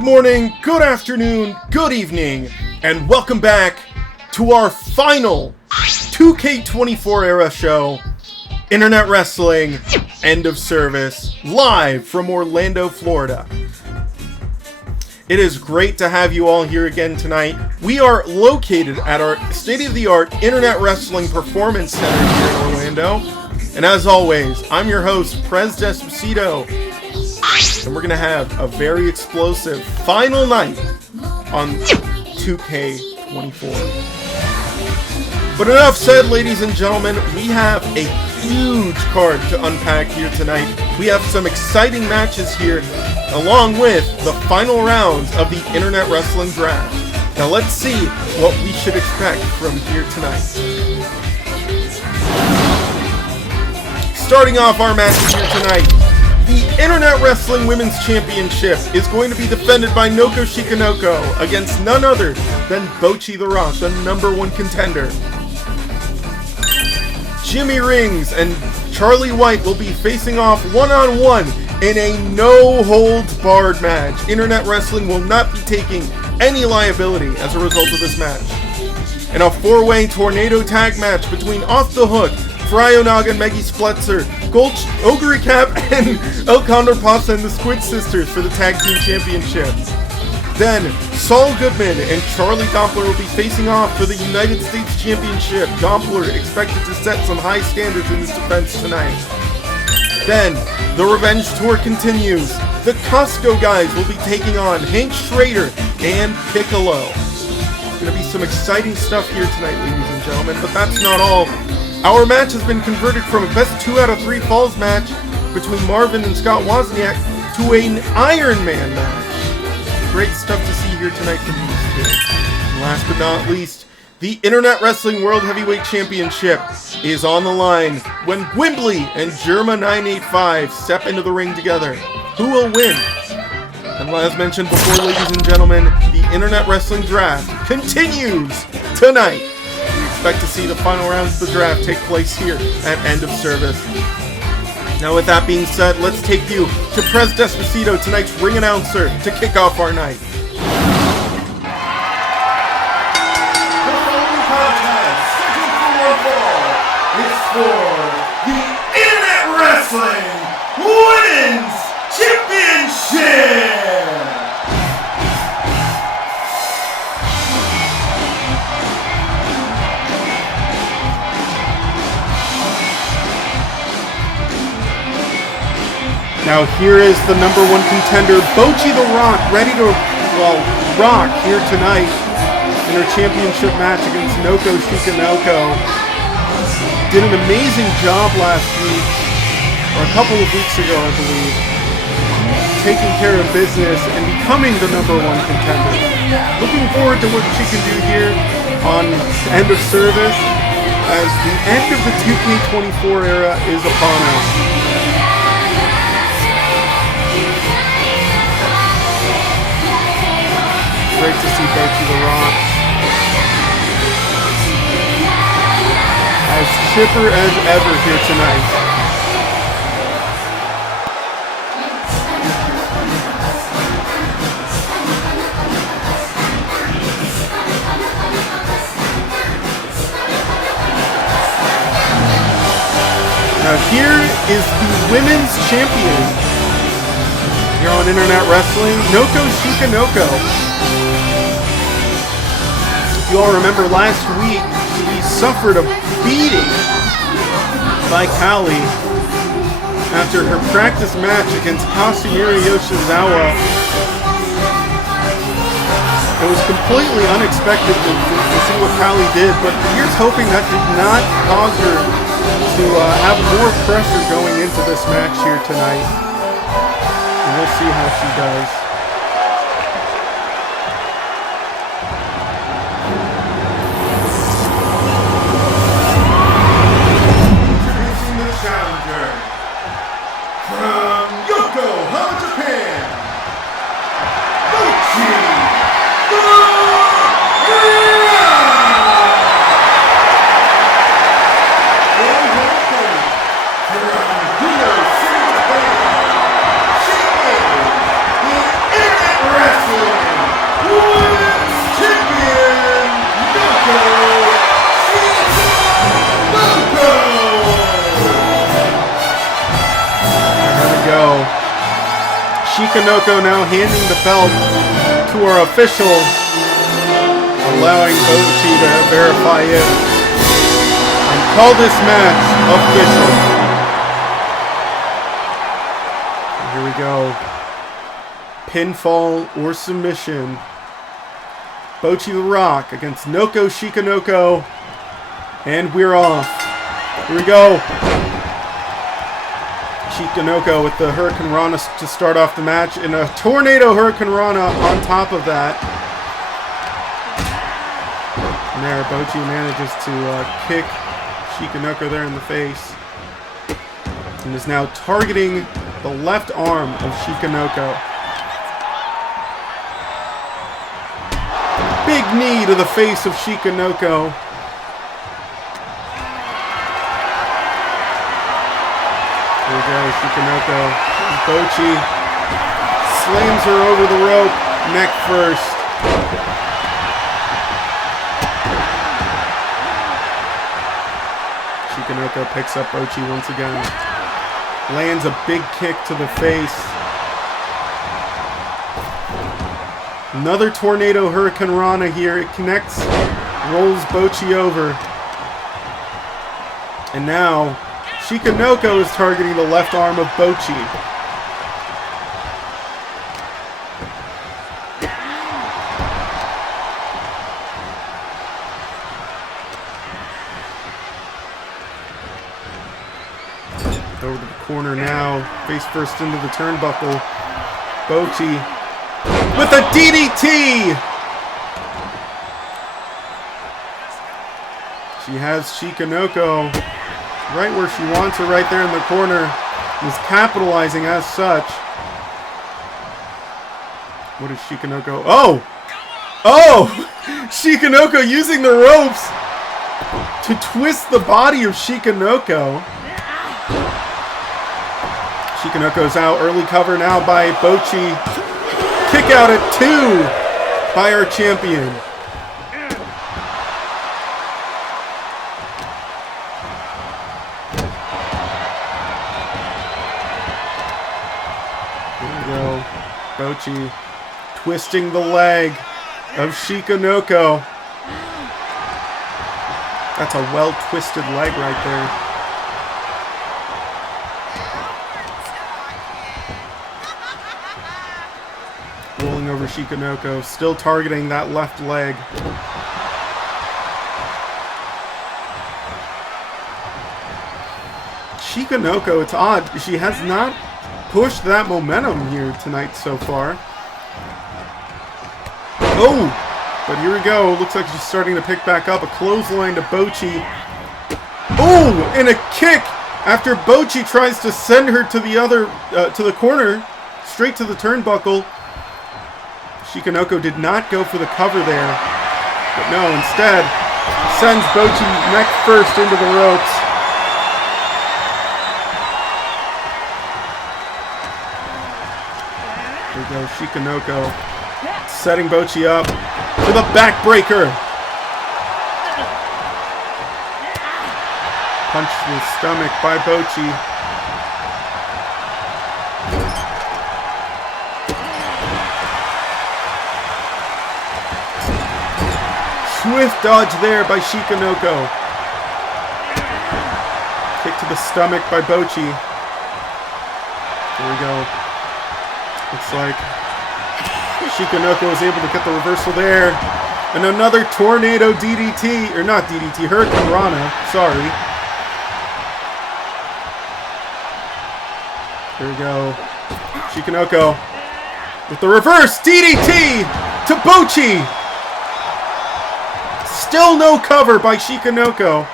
Good morning, good afternoon, good evening, and welcome back to our final 2K24 era show, Internet Wrestling, End of Service, live from Orlando, Florida. It is great to have you all here again tonight. We are located at our state-of-the-art Internet Wrestling Performance Center here in Orlando. And as always, I'm your host, Prez Despacito. And we're going to have a very explosive final night on 2K24. But enough said, ladies and gentlemen. We have a huge card to unpack here tonight. We have some exciting matches here, along with the final rounds of the Internet Wrestling Draft. Now let's see what we should expect from here tonight. Starting off our matches here tonight, the Internet Wrestling Women's Championship is going to be defended by Noko Shikanoko against none other than Bocchi the Rock, the #1 contender. Jimmy Rings and Charlie White will be facing off one-on-one in a no-holds-barred match. Internet Wrestling will not be taking any liability as a result of this match. In a four-way tornado tag match between Off the Hook, Frye, Onaga, and Meggy, Spletzer, Oguri Cap, and Condor, Pasa, and the Squid sisters for the Tag Team Championship. Then, Saul, Goodman, and Charlie Dompler will be facing off for the United States Championship. Dompler expected to set some high standards in his defense tonight. Then, the Revenge Tour continues. The Costco guys will be taking on Hank Schrader and Piccolo. There's going to be some exciting stuff here tonight, ladies and gentlemen, but that's not all. Our match has been converted from a best 2 out of 3 falls match between Marvin and Scott Wozniak to an Iron Man match. Great stuff to see here tonight from these two. And last but not least, the Internet Wrestling World Heavyweight Championship is on the line when Gwimbly and Germa985 step into the ring together. Who will win? And as mentioned before, ladies and gentlemen, the Internet Wrestling Draft continues tonight. We expect to see the final rounds of the draft take place here at End of Service. Now with that being said, let's take you to Prez Despacito, tonight's ring announcer, to kick off our night. The following contest, scheduled for one fall, is for the Internet Wrestling Women's Championship! Now here is the #1 contender, Bocchi the Rock, ready to, rock here tonight in her championship match against Noko Shikanoko. Did an amazing job last week, or a couple of weeks ago, I believe, taking care of business and becoming the #1 contender. Looking forward to what she can do here on End of Service, as the end of the 2K24 era is upon us. Great to see Bocchi the Rock. As chipper as ever here tonight. Now here is the women's champion here on Internet Wrestling, Noko Shikanoko. You all remember last week, she suffered a beating by Kali after her practice match against Kazumira Yoshizawa. It was completely unexpected to see what Kali did, but here's hoping that did not cause her to have more pressure going into this match here tonight. And we'll see how she does. Shikanoko now handing the belt to our official, allowing Bocchi to verify it and call this match official. Here we go. Pinfall or submission. Bocchi the Rock against Noko Shikanoko. And we're off. Here we go. Shikanoko with the Hurricane Rana to start off the match. And a Tornado Hurricane Rana on top of that. And there, Bocchi manages to kick Shikanoko there in the face. And is now targeting the left arm of Shikanoko. Big knee to the face of Shikanoko. There we go, Shikanoko. Bocchi slams her over the rope, neck first. Shikanoko picks up Bocchi once again. Lands a big kick to the face. Another Tornado Hurricane Rana here. It connects, rolls Bocchi over. And now, Shikanoko is targeting the left arm of Bocchi. Over to the corner now, face first into the turnbuckle. Bocchi with a DDT! She has Shikanoko right where she wants her, right there in the corner. Is capitalizing as such. What is Shikanoko? Oh! Oh! Shikanoko using the ropes to twist the body of Shikanoko. Shikanoko's out. Early cover now by Bocchi. Kick out at 2 by our champion. Here we go. Bocchi twisting the leg of Shikanoko. That's a well-twisted leg right there. Rolling over Shikanoko, still targeting that left leg. Shikanoko, it's odd. She has not pushed that momentum here tonight so far. Oh! But here we go. Looks like she's starting to pick back up. A clothesline to Bocchi. Oh! And a kick after Bocchi tries to send her to the other, to the corner, straight to the turnbuckle. Shikanoko did not go for the cover there, but no, instead sends Bocchi neck first into the ropes. There we go, Shikanoko setting Bocchi up for the backbreaker. Punch to the stomach by Bocchi. Swift dodge there by Shikanoko. Kick to the stomach by Bocchi. There we go. Looks like Shikanoko was able to get the reversal there. And another Tornado DDT. Or not DDT, Hurricane Rana. Sorry. There we go. Shikanoko with the reverse DDT to Bocchi. Still no cover by Shikanoko.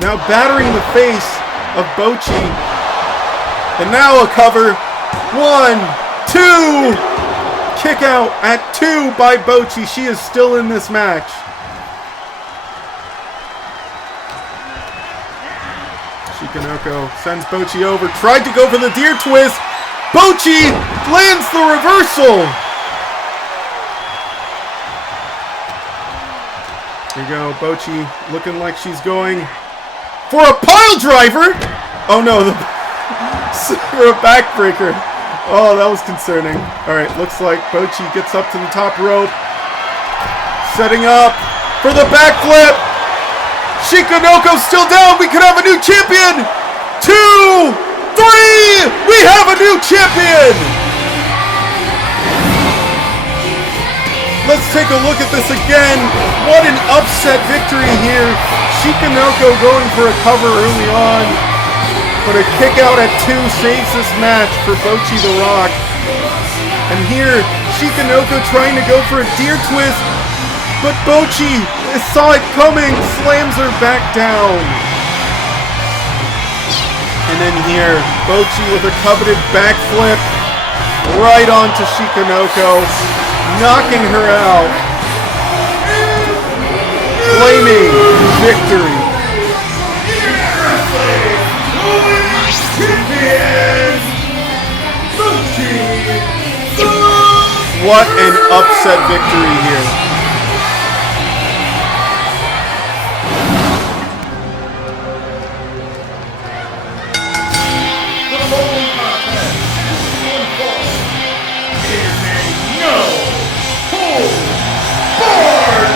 Now battering the face of Bocchi. And now a cover. 1, 2. Kick out at 2 by Bocchi. She is still in this match. Shikanoko sends Bocchi over. Tried to go for the deer twist. Bocchi lands the reversal. There you go, Bocchi looking like she's going for a pile driver. Oh no, for a backbreaker. Oh, that was concerning. Alright, looks like Bocchi gets up to the top rope. Setting up for the backflip. Shikanoko still down. We could have a new champion. 2, 3. We have a new champion. Let's take a look at this again. What an upset victory here. Shikanoko going for a cover early on. But a kick out at 2 saves this match for Bocchi the Rock. And here, Shikanoko trying to go for a deer twist. But Bocchi saw it coming, slams her back down. And then here, Bocchi with a coveted backflip right onto Shikanoko, knocking her out. Claiming victory. What an upset victory here. The following contest is a no-hold-barred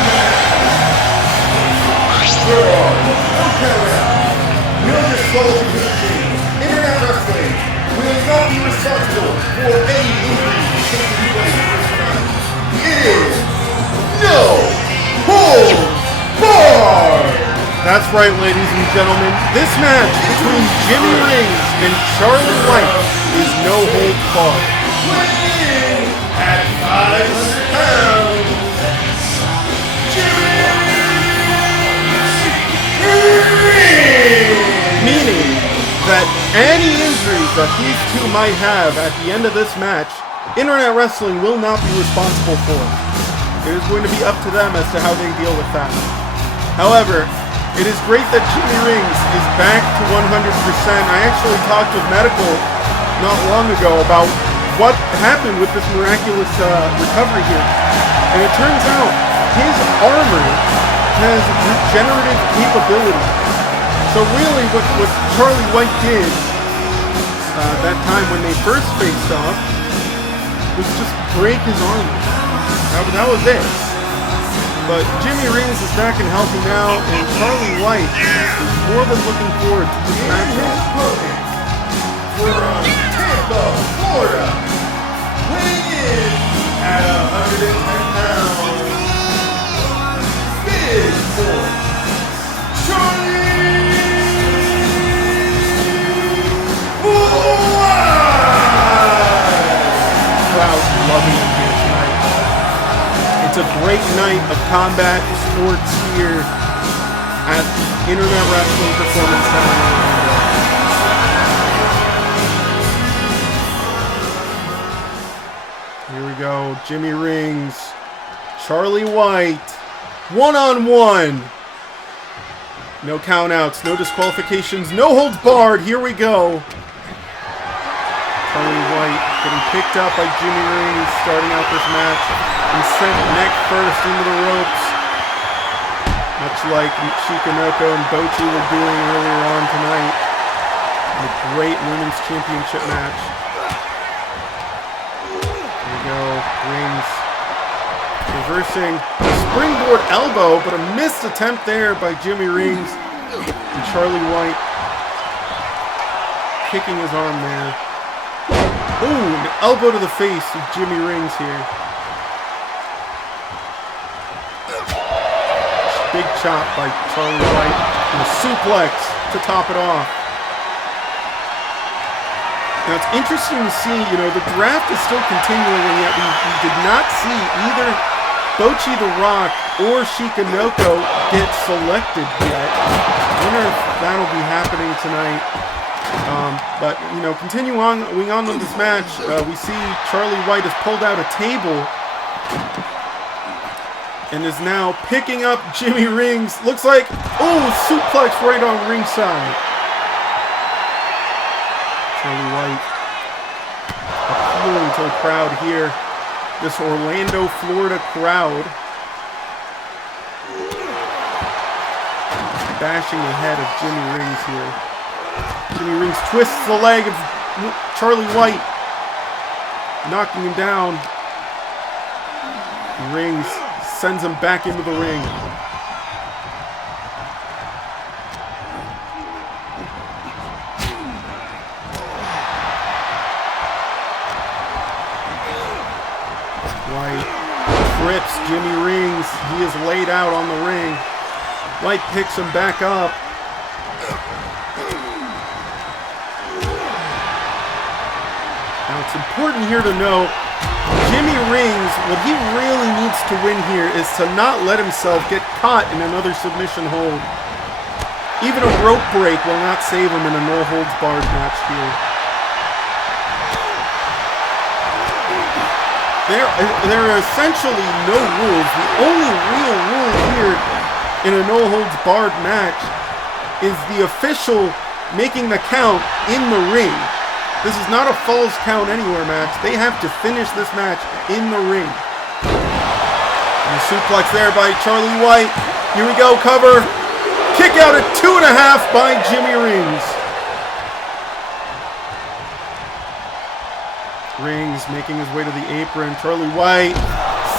match. There are no countouts, no disqualification. Internet Wrestling will not be responsible for any injuries taken place this round. It is no hold barred. That's right, ladies and gentlemen. This match between Jimmy Rings and Charlie White is no holds barred. Weighing at 500 pounds, Jimmy Rings. Meaning that any injuries that these two might have at the end of this match, Internet Wrestling will not be responsible for. It is going to be up to them as to how they deal with that. However, it is great that Jimmy Rings is back to 100%. I actually talked with Medical not long ago about what happened with this miraculous recovery here. And it turns out his armor has regenerative capability. So really what Charlie White did that time when they first faced off was just break his armor. That was it. But Jimmy Rings is back and healthy now, and Charlie White is more than looking forward to this matchup. From Tampa, Florida, weighing in at 110 pounds, big boy, Charlie White! Crowd loving him here tonight. It's a great night of combat sports here at Internet Wrestling Performance Center in Orlando. Here we go. Jimmy Rings, Charlie White, one-on-one. No countouts, no disqualifications, no holds barred. Here we go. Charlie White getting picked up by Jimmy Rings, starting out this match, and sent neck first into the ropes, much like Shikanoko and Bocchi were doing earlier on tonight in a great women's championship match. There we go, Rings reversing the springboard elbow, but a missed attempt there by Jimmy Rings, and Charlie White kicking his arm there. Ooh, an elbow to the face of Jimmy Rings here. Big chop by Charlie White and a suplex to top it off. Now it's interesting to see, the draft is still continuing, and yet we did not see either Bocchi the Rock or Shikanoko get selected yet. I wonder if that'll be happening tonight. But continuing on with this match, we see Charlie White has pulled out a table and is now picking up Jimmy Rings. Looks like, suplex right on ringside. Charlie White appealing to the crowd here. This Orlando, Florida crowd. Bashing the head of Jimmy Rings here. Jimmy Rings twists the leg of Charlie White. knocking him down. Rings sends him back into the ring. White trips Jimmy Rings. He is laid out on the ring. White picks him back up. Now it's important here to note, Jimmy Rings, what he really needs to win here is to not let himself get caught in another submission hold. Even a rope break will not save him in a no-holds-barred match here. There are essentially no rules. The only real rule here in a no-holds-barred match is the official making the count in the ring. This is not a Falls Count Anywhere match. They have to finish this match in the ring. And a suplex there by Charlie White. Here we go, cover. Kick out at 2.5 by Jimmy Rings. Rings making his way to the apron. Charlie White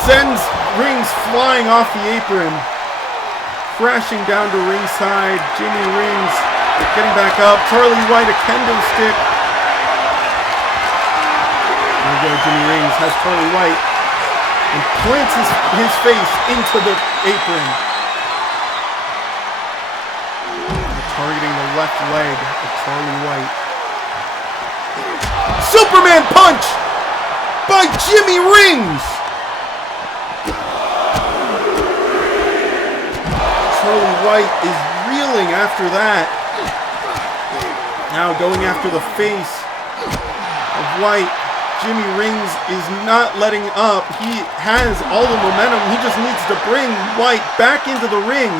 sends Rings flying off the apron. Crashing down to ringside. Jimmy Rings getting back up. Charlie White a kendo stick. There we go. Jimmy Rings has Charlie White and plants his face into the apron. Targeting the left leg of Charlie White. Superman punch by Jimmy Rings. Charlie White is reeling after that. Now going after the face of White. Jimmy Rings is not letting up. He has all the momentum. He just needs to bring White back into the ring.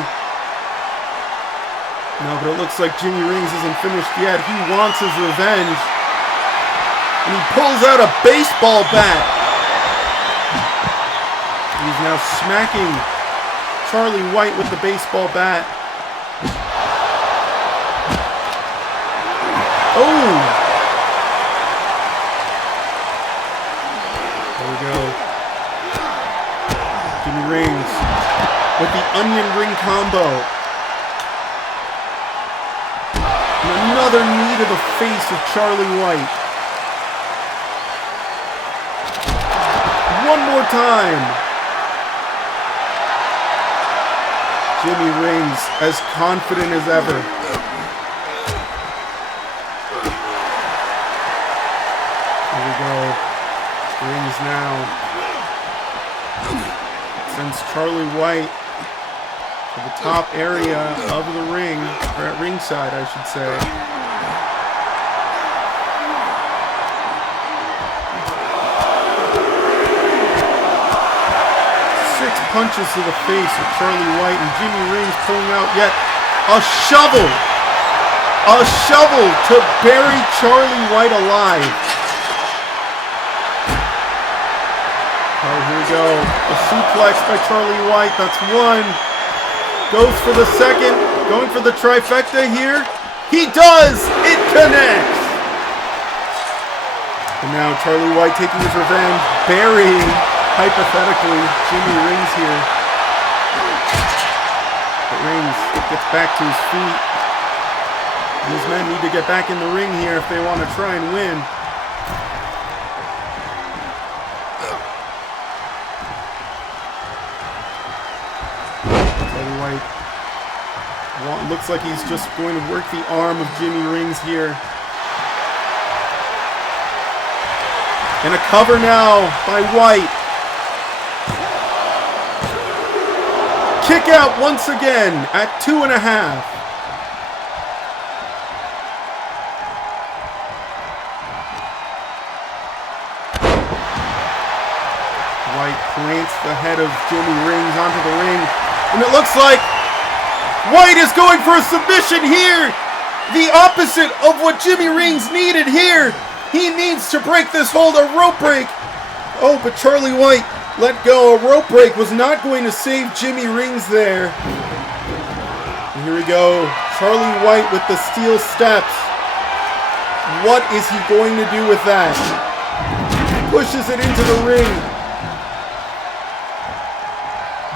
No, but it looks like Jimmy Rings isn't finished yet. He wants his revenge. And he pulls out a baseball bat. He's now smacking Charlie White with the baseball bat. Oh! There we go. Jimmy Rings with the onion ring combo. And another knee to the face of Charlie White. One more time. Jimmy Rings as confident as ever. Here we go. Rings now sends Charlie White to the top area of the ring, or at ringside, I should say. Punches to the face of Charlie White, and Jimmy Rings pulling out yet a shovel. A shovel to bury Charlie White alive. Oh, here we go. A suplex by Charlie White. That's one. Goes for the second. Going for the trifecta here. He does. It connects. And now Charlie White taking his revenge, burying, hypothetically, Jimmy Rings here. But Rings gets back to his feet. These men need to get back in the ring here if they want to try and win. Charlie White looks like he's just going to work the arm of Jimmy Rings here. And a cover now by White. Kick out once again at 2.5. White plants the head of Jimmy Rings onto the ring. And it looks like White is going for a submission here. The opposite of what Jimmy Rings needed here. He needs to break this hold, a rope break. Oh, but Charlie White let go. A rope break was not going to save Jimmy Rings there. And here we go. Charlie White with the steel steps. What is he going to do with that? pushes it into the ring.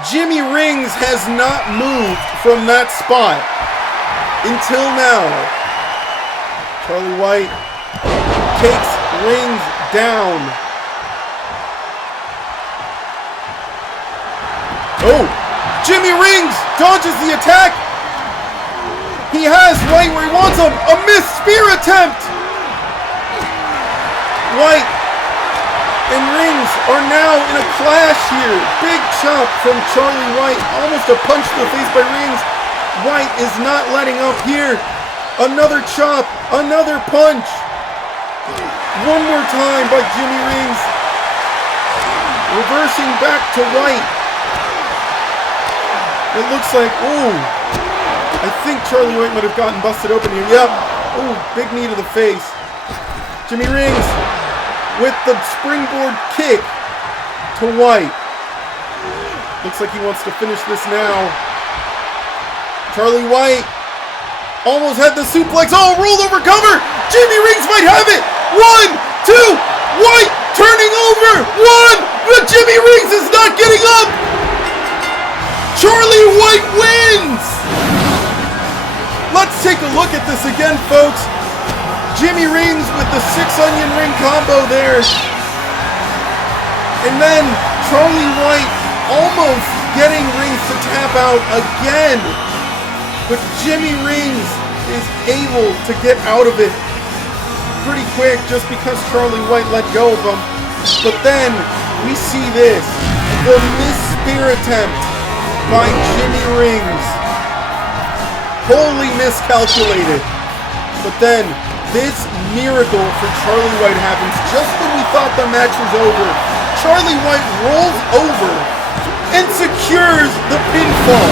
Jimmy Rings has not moved from that spot until now. Charlie White takes Rings down. Oh, Jimmy Rings dodges the attack. He has White where he wants him. A missed spear attempt. White and Rings are now in a clash here. Big chop from Charlie White. Almost a punch to the face by Rings. White is not letting up here. Another chop. Another punch. One more time by Jimmy Rings. Reversing back to White. It looks like, ooh, I think Charlie White might have gotten busted open here. Yep. Ooh, big knee to the face. Jimmy Rings with the springboard kick to White. Looks like he wants to finish this now. Charlie White almost had the suplex. Oh, rolled over cover. Jimmy Rings might have it. 1, 2, White turning over. 1, but Jimmy Rings is not getting up. Charlie White wins. Let's take a look at this again, folks. Jimmy Rings with the 6-onion ring combo there. And then Charlie White almost getting Rings to tap out again. But Jimmy Rings is able to get out of it pretty quick just because Charlie White let go of him. But then we see this. The missed spear attempt by Jimmy Rings. Wholly miscalculated. But then this miracle for Charlie White happens just when we thought the match was over. Charlie White rolls over and secures the pinfall.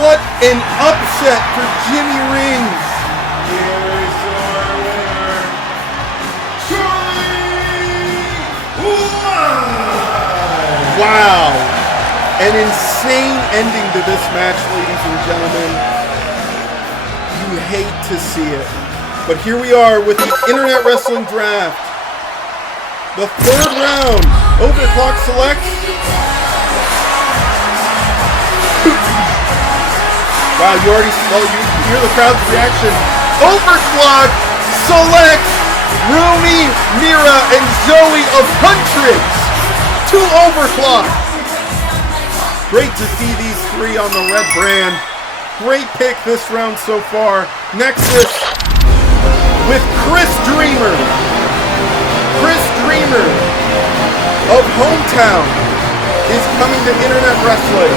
What an upset for Jimmy Rings. Here is your winner, Charlie White. Wow. An insane ending to this match, ladies and gentlemen. You hate to see it. But here we are with the Internet Wrestling Draft. The third round. Overclock selects. Wow, you already hear the crowd's reaction. Overclock selects Rumi, Mira, and Zoe of Huntrix to Overclock. Great to see these three on the red brand. Great pick this round so far. Nexus with Chris Dreamer. Chris Dreamer of Hometown is coming to Internet Wrestling.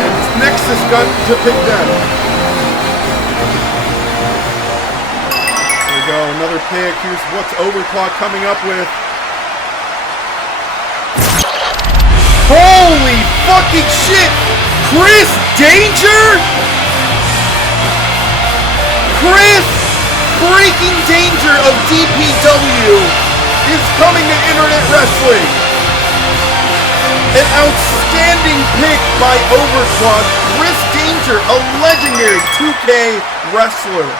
And Nexus got to pick them. There we go, another pick. Here's what's Overclock coming up with. Holy fucking shit! Chris Danger? Chris freaking Danger of DPW is coming to Internet Wrestling. An outstanding pick by Overclock. Chris Danger, a legendary 2K wrestler.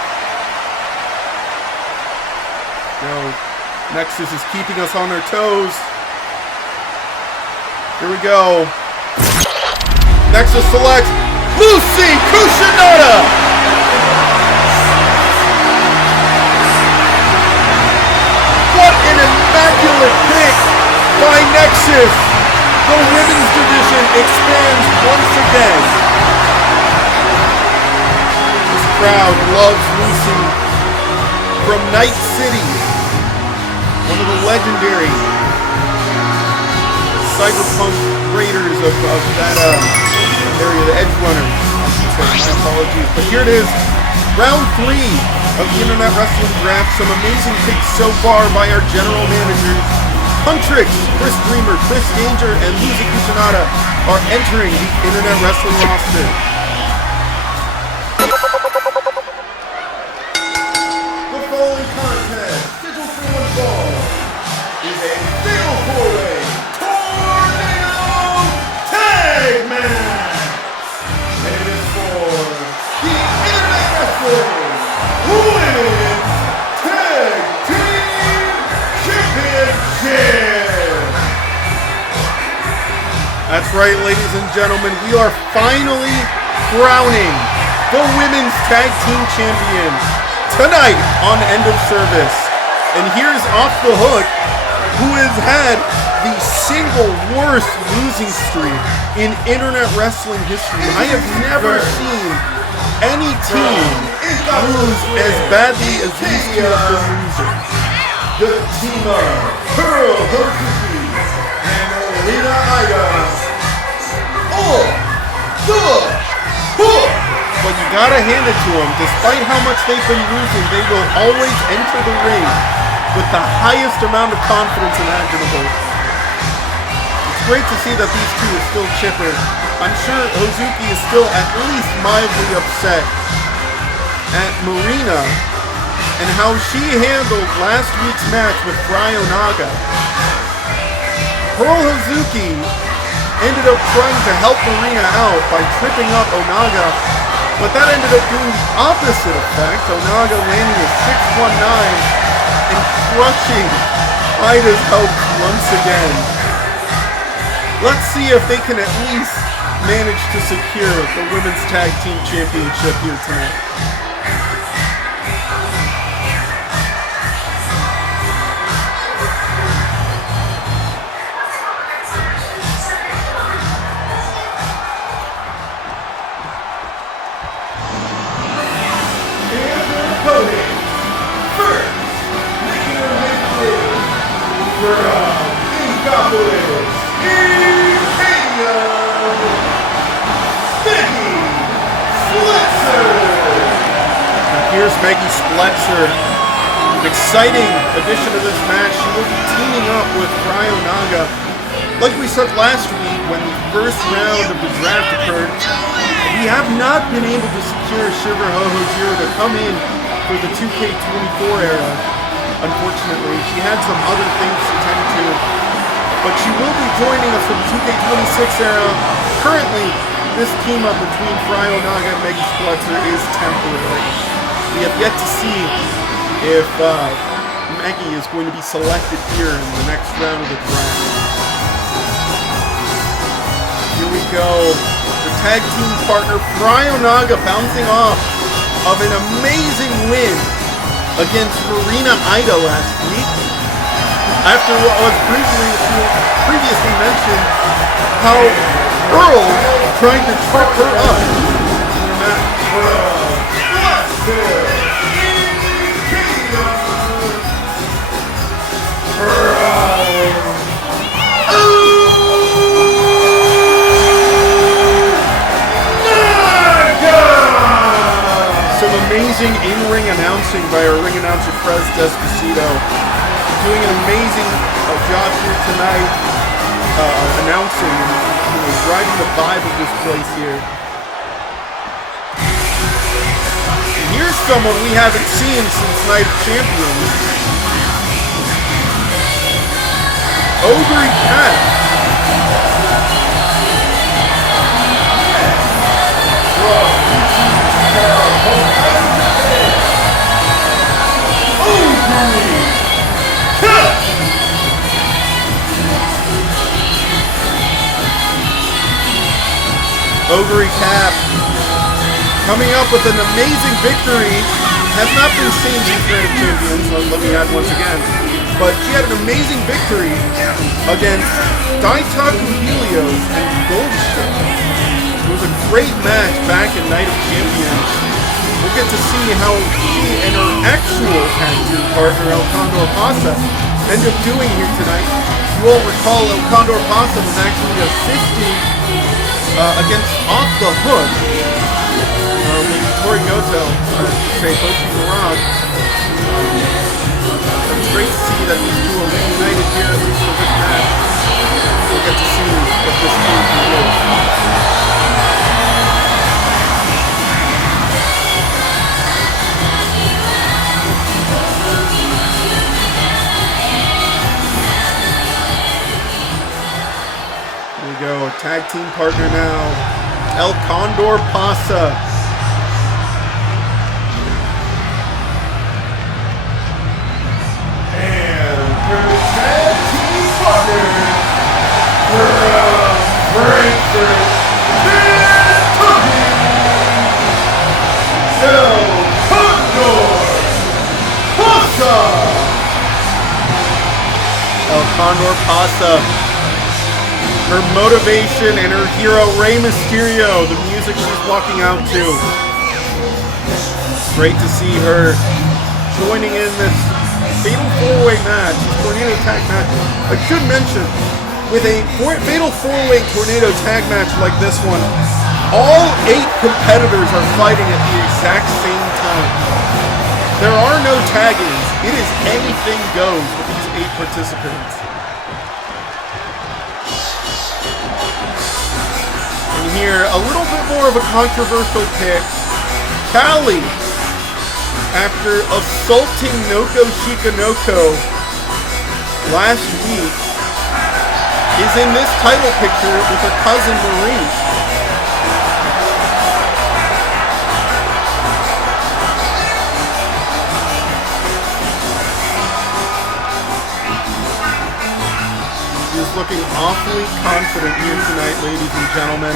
Yo, Nexus is keeping us on our toes. Here we go. Nexus selects Lucy Kushinada. What an immaculate pick by Nexus. The women's division expands once again. This crowd loves Lucy from Night City. One of the legendary cyberpunk raiders of that area, the Edge Runners. My apologies. But here it is, round 3 of the Internet Wrestling Draft. Some amazing picks so far by our general managers. Huntrix, Chris Dreamer, Chris Danger, and Lucy Kushinada are entering the Internet Wrestling roster. The following contest, scheduled for one fall, is a fatal four-way tornado tag match. And it is for the Internet Wrestling Women's Tag Team That's right, ladies and gentlemen. We are finally crowning the Women's Tag Team Champion tonight on End of Service. And here's Off the Hook, who has had the single worst losing streak in internet wrestling history. I have never seen any team lose as badly as these two have been losing. The team of Pearl Hokuki and Olina Ida. Oh, the hook! But you gotta hand it to them. Despite how much they've been losing, they will always enter the ring with the highest amount of confidence imaginable. It's great to see that these two are still chipper. I'm sure Hozuki is still at least mildly upset at Marina and how she handled last week's match with Frye Onaga. Pearl Hozuki ended up trying to help Marina out by tripping up Onaga, but that ended up doing the opposite effect. Onaga landing a 619 and crushing Ida's help once again. Let's see if they can at least manage to secure the Women's Tag Team Championship here tonight. Here's Meggy Spletzer. An exciting addition to this match. She will be teaming up with Frye Onaga. Like we said last week when the first round of the draft occurred, we have not been able to secure Shiver Ho-Ho-Jiro to come in for the 2K24 era. Unfortunately, she had some other things to tend to, but she will be joining us for the 2K26 era. Currently, this team up between Frye Onaga and Meggy Spletzer is temporary. We have yet to see if Meggy is going to be selected here in the next round of the draft. Here we go. The tag team partner Frye Onaga bouncing off of an amazing win against Marina Ida last week. After what was previously mentioned, how Earl tried to trip her up. Some amazing in-ring announcing by our ring announcer Prez Despacito. Doing an amazing job here tonight, announcing and riding the vibe of this place here. Here's someone we haven't seen since Night of Champions. Oguri Cat. Oguri Cap coming up with an amazing victory. Has not been seen since Night of Champions, so I'm looking at it once again. But she had an amazing victory against Daitaku Helios and Goldship. It was a great match back in Night of Champions. We'll get to see how she and her actual tag team partner, El Condor Pasa, end up doing here tonight. You all recall El Condor Pasa was actually assisting against Off the Hook, Tori Goto, say Bocchi Garage. It's great to see that these two are reunited here, at least for this match. We'll get to see what this team can do. Here we go, tag team partner now. El Condor Pasa. And her tag team partner, Condor Pasa. Her motivation and her hero, Rey Mysterio, the music she's walking out to. Great to see her joining in this Fatal 4-Way match, Tornado Tag match. I should mention, with a Fatal 4-Way Tornado Tag match like this one, all 8 competitors are fighting at the exact same time. There are no tag-ins. It is anything goes with these 8 participants. And here, a little bit more of a controversial pick. Callie, after assaulting Noko Shikanoko last week, is in this title picture with her cousin Marie. Looking awfully confident here tonight, ladies and gentlemen.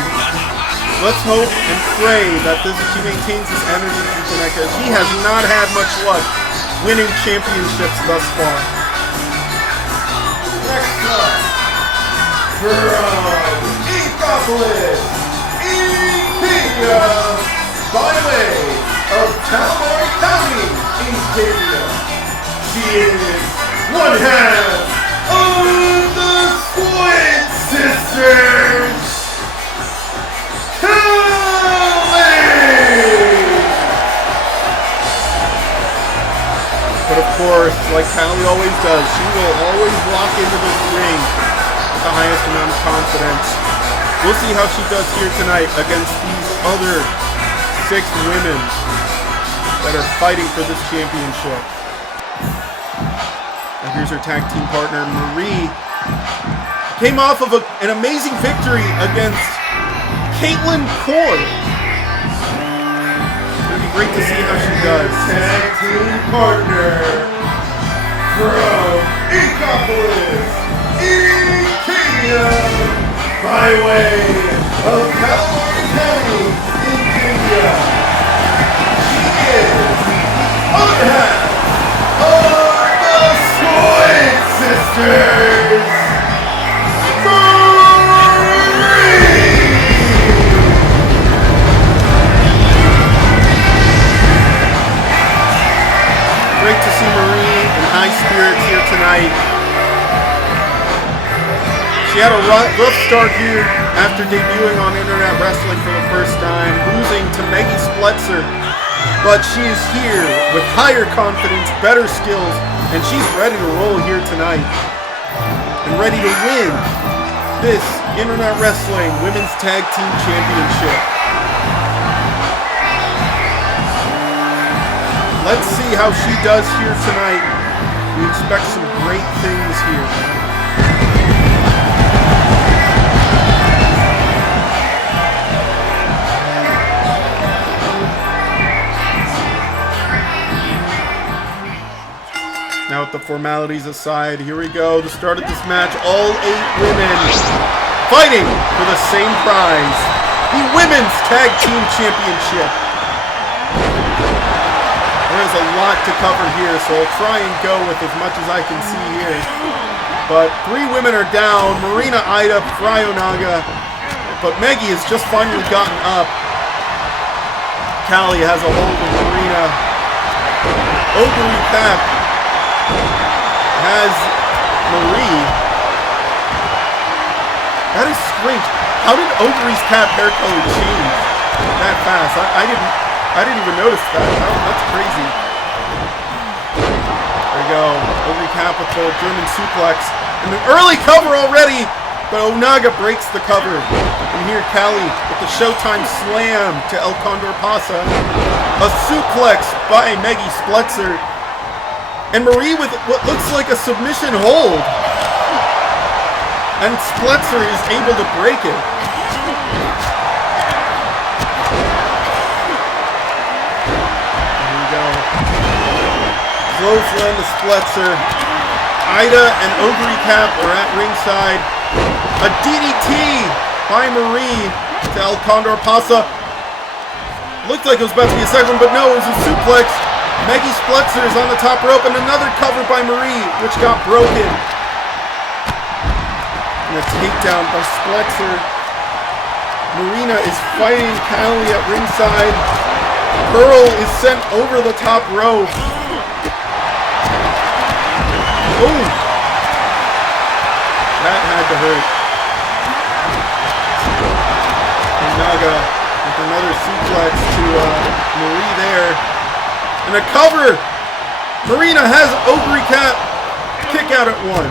Let's hope and pray that she maintains this energy through tonight, because she has not had much luck winning championships thus far. Next up, from Inkopolis, Kenya, by way of Talamori County in Kenya. She is one half of the Squid Sisters, but of course, like Callie always does, she will always walk into this ring with the highest amount of confidence. We'll see how she does here tonight against these other 6 women that are fighting for this championship. And here's her tag team partner, Marie. Came off of an amazing victory against Caitlin Core. It'll be great to see how she does. Tag team partner from Inkopolis, Kenya, by way of Talamori County in Kenya. She is on half of the Squid Sisters. Great to see Marie in high spirits here tonight. She had a rough start here after debuting on Internet Wrestling for the first time, losing to Meggy Spletzer. But she is here with higher confidence, better skills, and she's ready to roll here tonight. And ready to win this Internet Wrestling Women's Tag Team Championship. Let's see how she does here tonight. We expect some great things here. Now with the formalities aside, here we go. The start of this match, all 8 women fighting for the same prize. The Women's Tag Team Championship. There's a lot to cover here, so I'll try and go with as much as I can see here. But 3 women are down. Marina, Ida, Frye, Onaga. But Meggy has just finally gotten up. Callie has a hold of Marina. Oguri Cap has Marie. That is strange. How did Oguri's Cap hair color change that fast? I didn't even notice that. That's crazy. There we go. Oguri Cap with the German suplex. And an early cover already, but Onaga breaks the cover. And here Callie with the Showtime Slam to El Condor Pasa. A suplex by Meggy Spletzer. And Marie with what looks like a submission hold. And Spletzer is able to break it. Here we go. Clothesline to Spletzer. Ida and Oguri Cap are at ringside. A DDT by Marie to El Condor Pasa. Looked like it was about to be a second, but no, it was a suplex. Meggy Spletzer is on the top rope, and another cover by Marie, which got broken. And a takedown by Spletzer. Marina is fighting Callie at ringside. Pearl is sent over the top rope. Oh! That had to hurt. Onaga with another suplex to Marie there. And a cover! Marina has Oguri cap. Kick out at 1.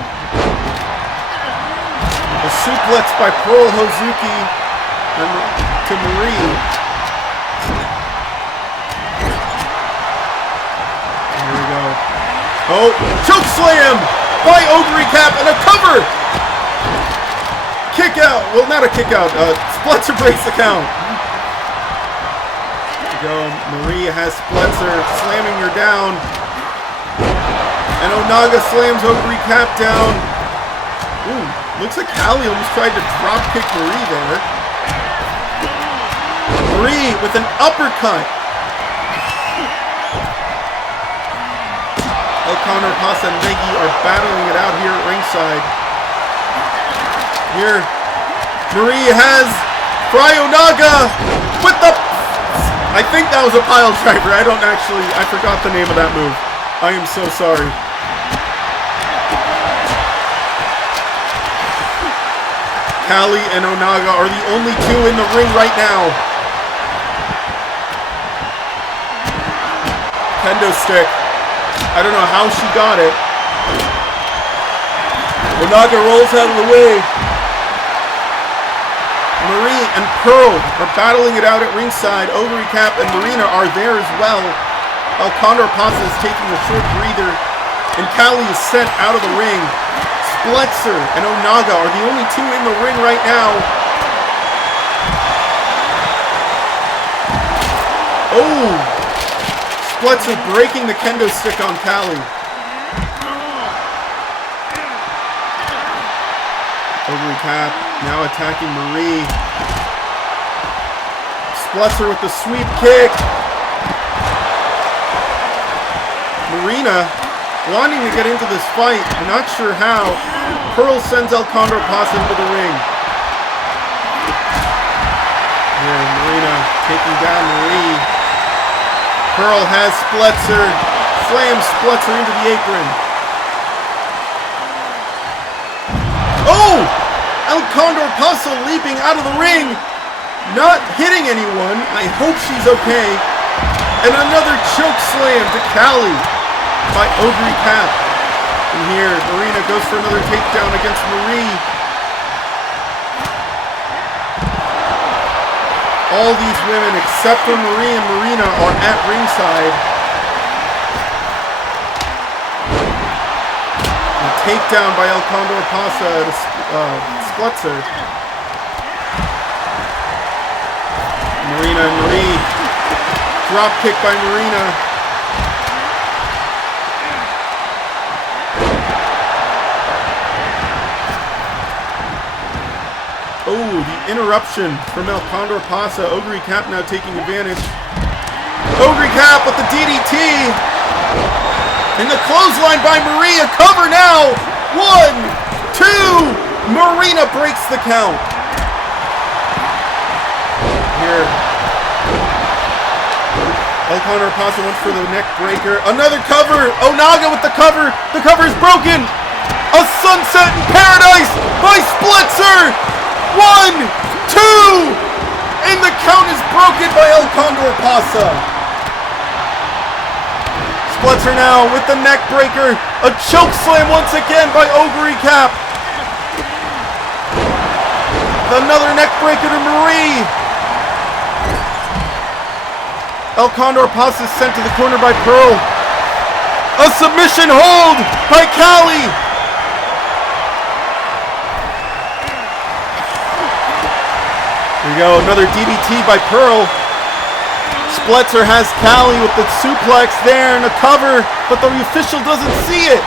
A suplex by Pearl Hozuki to Marie. Here we go. Oh, choke slam by Oguri cap and a cover! Kick out. Well, not a kick out. Spletzer breaks the count. Here we go. Marie has Spletzer slamming her down. And Onaga slams Oguri cap down. Ooh, looks like Callie almost tried to drop kick Marie there. Marie with an uppercut. Condor, Pasa, and Meggy are battling it out here at ringside. Here, Marie has Frye Onaga with the... I think that was a pile driver. I forgot the name of that move. I am so sorry. Callie and Onaga are the only two in the ring right now. Kendo stick. I don't know how she got it. Onaga rolls out of the way. Marie and Pearl are battling it out at ringside. Oguri cap and Marina are there as well. Condor Pasa is taking a short breather. And Callie is sent out of the ring. Spletzer and Onaga are the only two in the ring right now. Oh! Spletzer breaking the kendo stick on Callie. Oguri cap now attacking Marie. Spletzer with the sweep kick. Marina wanting to get into this fight, not sure how. Pearl sends Condor Pasa into the ring. Here, Marina taking down Marie. Pearl has Spletzer, slams Spletzer into the apron. Oh! Condor Pasa leaping out of the ring, not hitting anyone. I hope she's okay. And another choke slam to Callie by Oguri cap. And here, Marina goes for another takedown against Marie. All these women, except for Marie and Marina, are at ringside. A takedown by Condor Pasa to Spletzer. Marina and Marie. Drop kick by Marina. Oh, the interruption from Condor Pasa. Oguri cap now taking advantage. Oguri cap with the DDT. And the clothesline by Marie. A cover now. 1, 2. Marina breaks the count. Here. Condor Pasa went for the neck breaker. Another cover. Onaga with the cover. The cover is broken. A sunset in paradise by Spletzer. 1, 2, and the count is broken by Condor Pasa. Spletzer now with the neck breaker. A choke slam once again by Oguri cap. Another neck breaker to Marie. Condor Pasa is sent to the corner by Pearl. A submission hold by Callie. Here we go, another DDT by Pearl. Spletzer has Callie with the suplex there and a cover, but the official doesn't see it.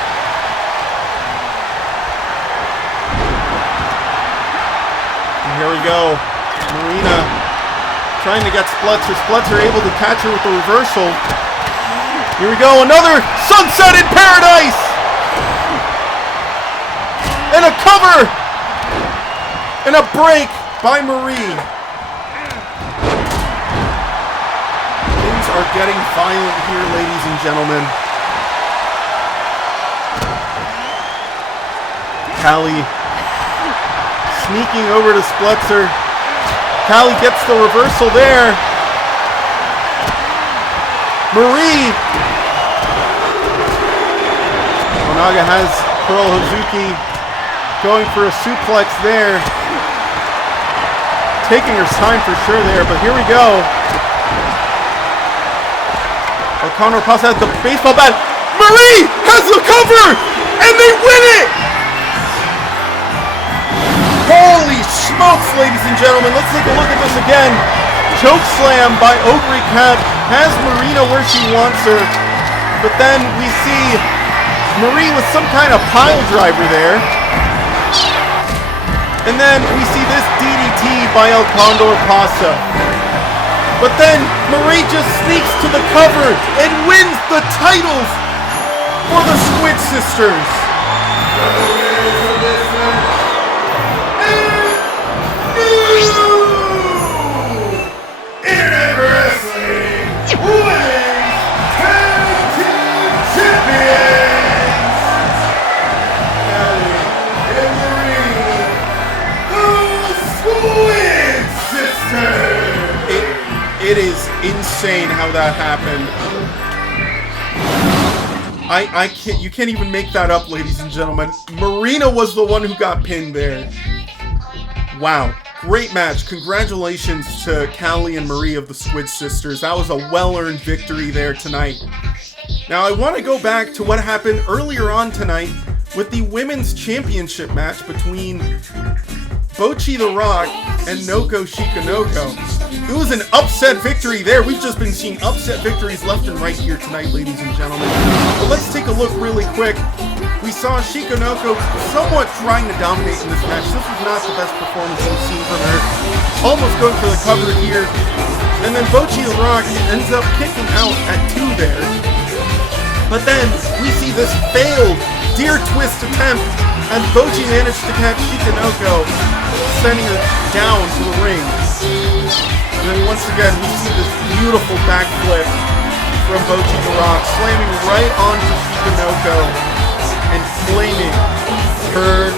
And here we go. Marina trying to get Spletzer. Spletzer able to catch her with the reversal. Here we go, another sunset in paradise! And a cover And a break by Marie. Things are getting violent here, ladies and gentlemen. Callie sneaking over to Spletzer. Callie gets the reversal there. Marie. Onaga has Pearl Hazuki going for a suplex there. Taking her time for sure there, but here we go. Condor Pasa has the baseball bat. Marie has the cover! And they win it! Holy smokes, ladies and gentlemen. Let's take a look at this again. Choke slam by Oguri Cat has Marina where she wants her. But then we see Marie with some kind of pile driver there. And then we see this DDT by El Condor Pasa. But then Marie just sneaks to the cover and wins the titles for the Squid Sisters. Internet Wrestling Women's Tag Team Champions, Callie and Marie, the Squid Sisters. It is insane how that happened. I can't, you can't even make that up, ladies and gentlemen. Marina was the one who got pinned there. Wow. Great match. Congratulations to Callie and Marie of the Squid Sisters. That was a well-earned victory there tonight. Now, I want to go back to what happened earlier on tonight with the Women's Championship match between Bocchi the Rock and Noko Shikanoko. It was an upset victory there. We've just been seeing upset victories left and right here tonight, ladies and gentlemen. But let's take a look really quick. We saw Shikanoko somewhat trying to dominate in this match. This was not the best performance we've seen from her. Almost going for the cover here. And then Bocchi the Rock ends up kicking out at 2 there. But then we see this failed deer twist attempt as Bocchi managed to catch Shikanoko, sending her down to the ring. And then once again, we see this beautiful backflip from Bocchi the Rock, slamming right onto Shikanoko and claiming her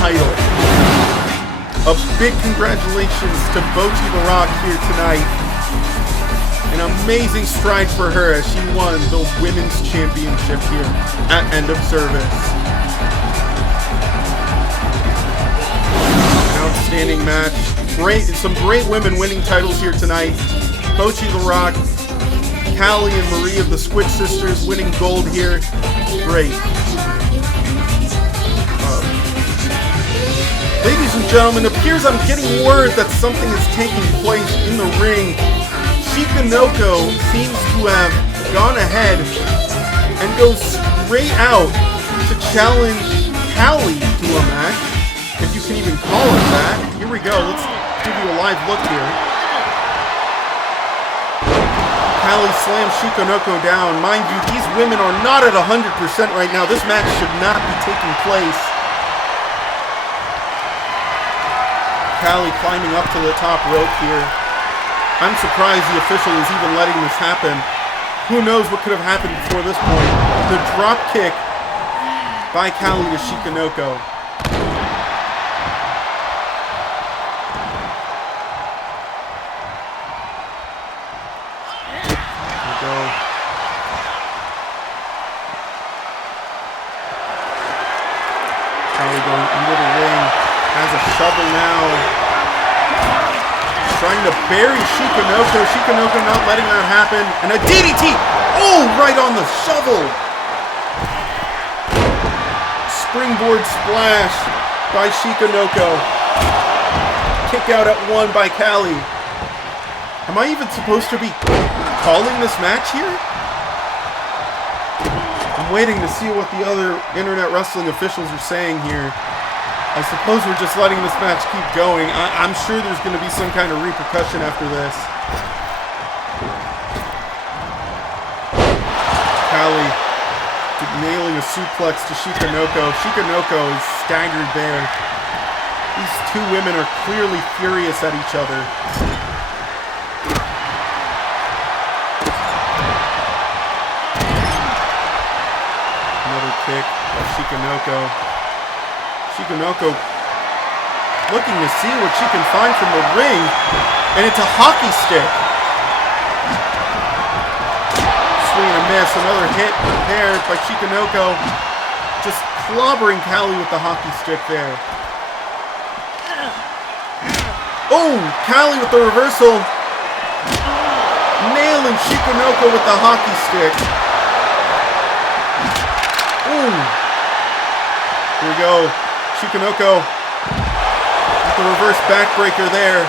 title. A big congratulations to Bocchi the Rock here tonight. An amazing stride for her as she won the Women's Championship here at End of Service. Outstanding match. Some great women winning titles here tonight. Bocchi the Rock, Callie and Marie of the Squid Sisters winning gold here. Great. Ladies and gentlemen, it appears I'm getting word that something is taking place in the ring. Shikanoko seems to have gone ahead and goes straight out to challenge Callie to a match, if you can even call it that. Here we go. Let's give you a live look here. Callie slams Shikanoko down. Mind you, these women are not at 100% right now. This match should not be taking place. Callie climbing up to the top rope here. I'm surprised the official is even letting this happen. Who knows what could have happened before this point. The drop kick by Callie to Shikanoko. Here we go. Callie going under the ring. Has a shovel now. Trying to bury Shikanoko. Shikanoko not letting that happen. And a DDT! Oh, right on the shovel! Springboard splash by Shikanoko. Kick out at 1 by Callie. Am I even supposed to be calling this match here? I'm waiting to see what the other Internet Wrestling officials are saying here. I suppose we're just letting this match keep going. I'm sure there's going to be some kind of repercussion after this. Callie nailing a suplex to Shikanoko. Shikanoko is staggered there. We These two women are clearly furious at each other. Another kick by Shikanoko. Shikanoko looking to see what she can find from the ring, and it's a hockey stick. Swing and a miss, another hit prepared by Shikanoko. Just clobbering Callie with the hockey stick there. Oh, Callie with the reversal. Nailing Shikanoko with the hockey stick. Ooh. Here we go. Shikanoko with the reverse backbreaker there.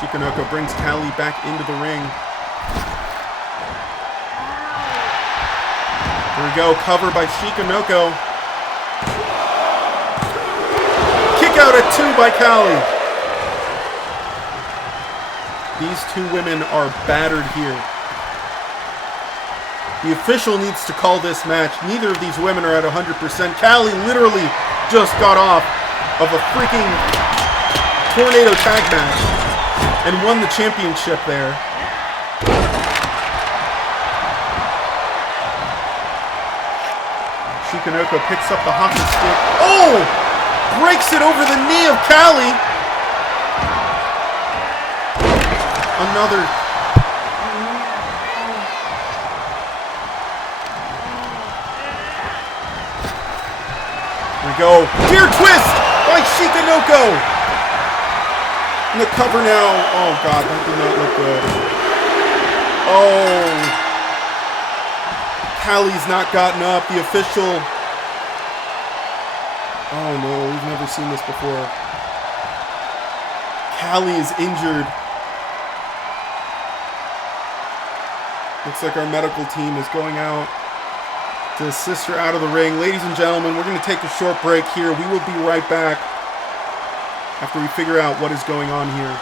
Shikanoko brings Callie back into the ring. Here we go, cover by Shikanoko. Kick out at 2 by Callie. These two women are battered here. The official needs to call this match. Neither of these women are at 100%. Callie literally just got off of a freaking tornado tag match and won the championship there. Shikanoko picks up the hockey stick. Oh! Breaks it over the knee of Callie. Another. Here we go. Gear twist by Shikanoko. In the cover now. Oh god, that did not look good. Oh. Callie's not gotten up. The official. Oh no, we've never seen this before. Callie is injured. Looks like our medical team is going out to assist her out of the ring. Ladies and gentlemen, we're going to take a short break here. We will be right back after we figure out what is going on here.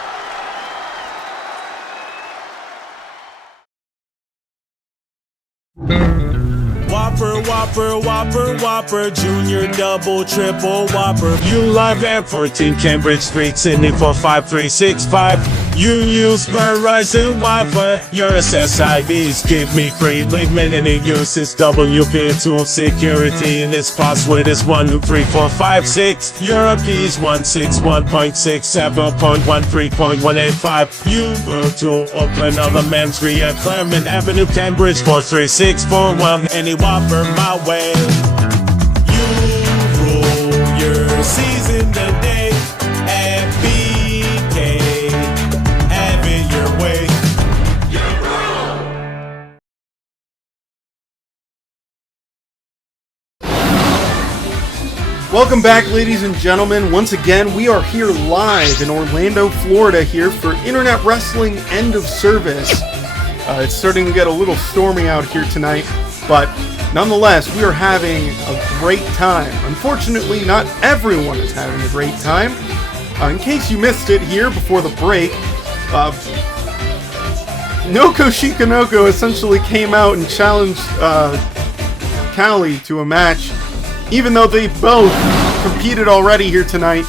Whopper, Whopper, Whopper, Whopper, Junior, Double, Triple, Whopper. You live at 14 Cambridge Street, Sydney 45365. You use Verizon Wi-Fi. Your SSIDs give me free limit and it uses WP2 security and its password is 123456. Your IP is 161.67.13.185. You go to open other men's at Claremont Avenue, Cambridge 43641. Any Whopper my way. You rule your season today at BK. Have it your way. Welcome back, ladies and gentlemen. Once again, we are here live in Orlando, Florida here for Internet Wrestling End of Service. It's starting to get a little stormy out here tonight, but nonetheless, we are having a great time. Unfortunately, not everyone is having a great time. In case you missed it here before the break, Noko Shikanoko essentially came out and challenged Callie to a match, even though they both competed already here tonight.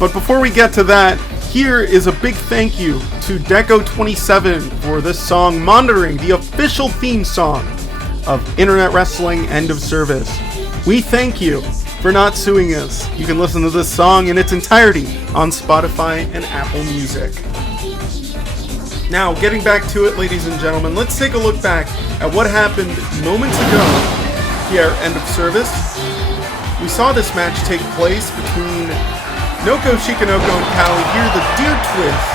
But before we get to that, here is a big thank you to Deco27 for this song, monitoring the official theme song of Internet Wrestling End of Service. We thank you for not suing us. You can listen to this song in its entirety on Spotify and Apple Music. Now, getting back to it, ladies and gentlemen, let's take a look back at what happened moments ago here at End of Service. We saw this match take place between Noko Shikanoko and Callie. Here, the deer twist,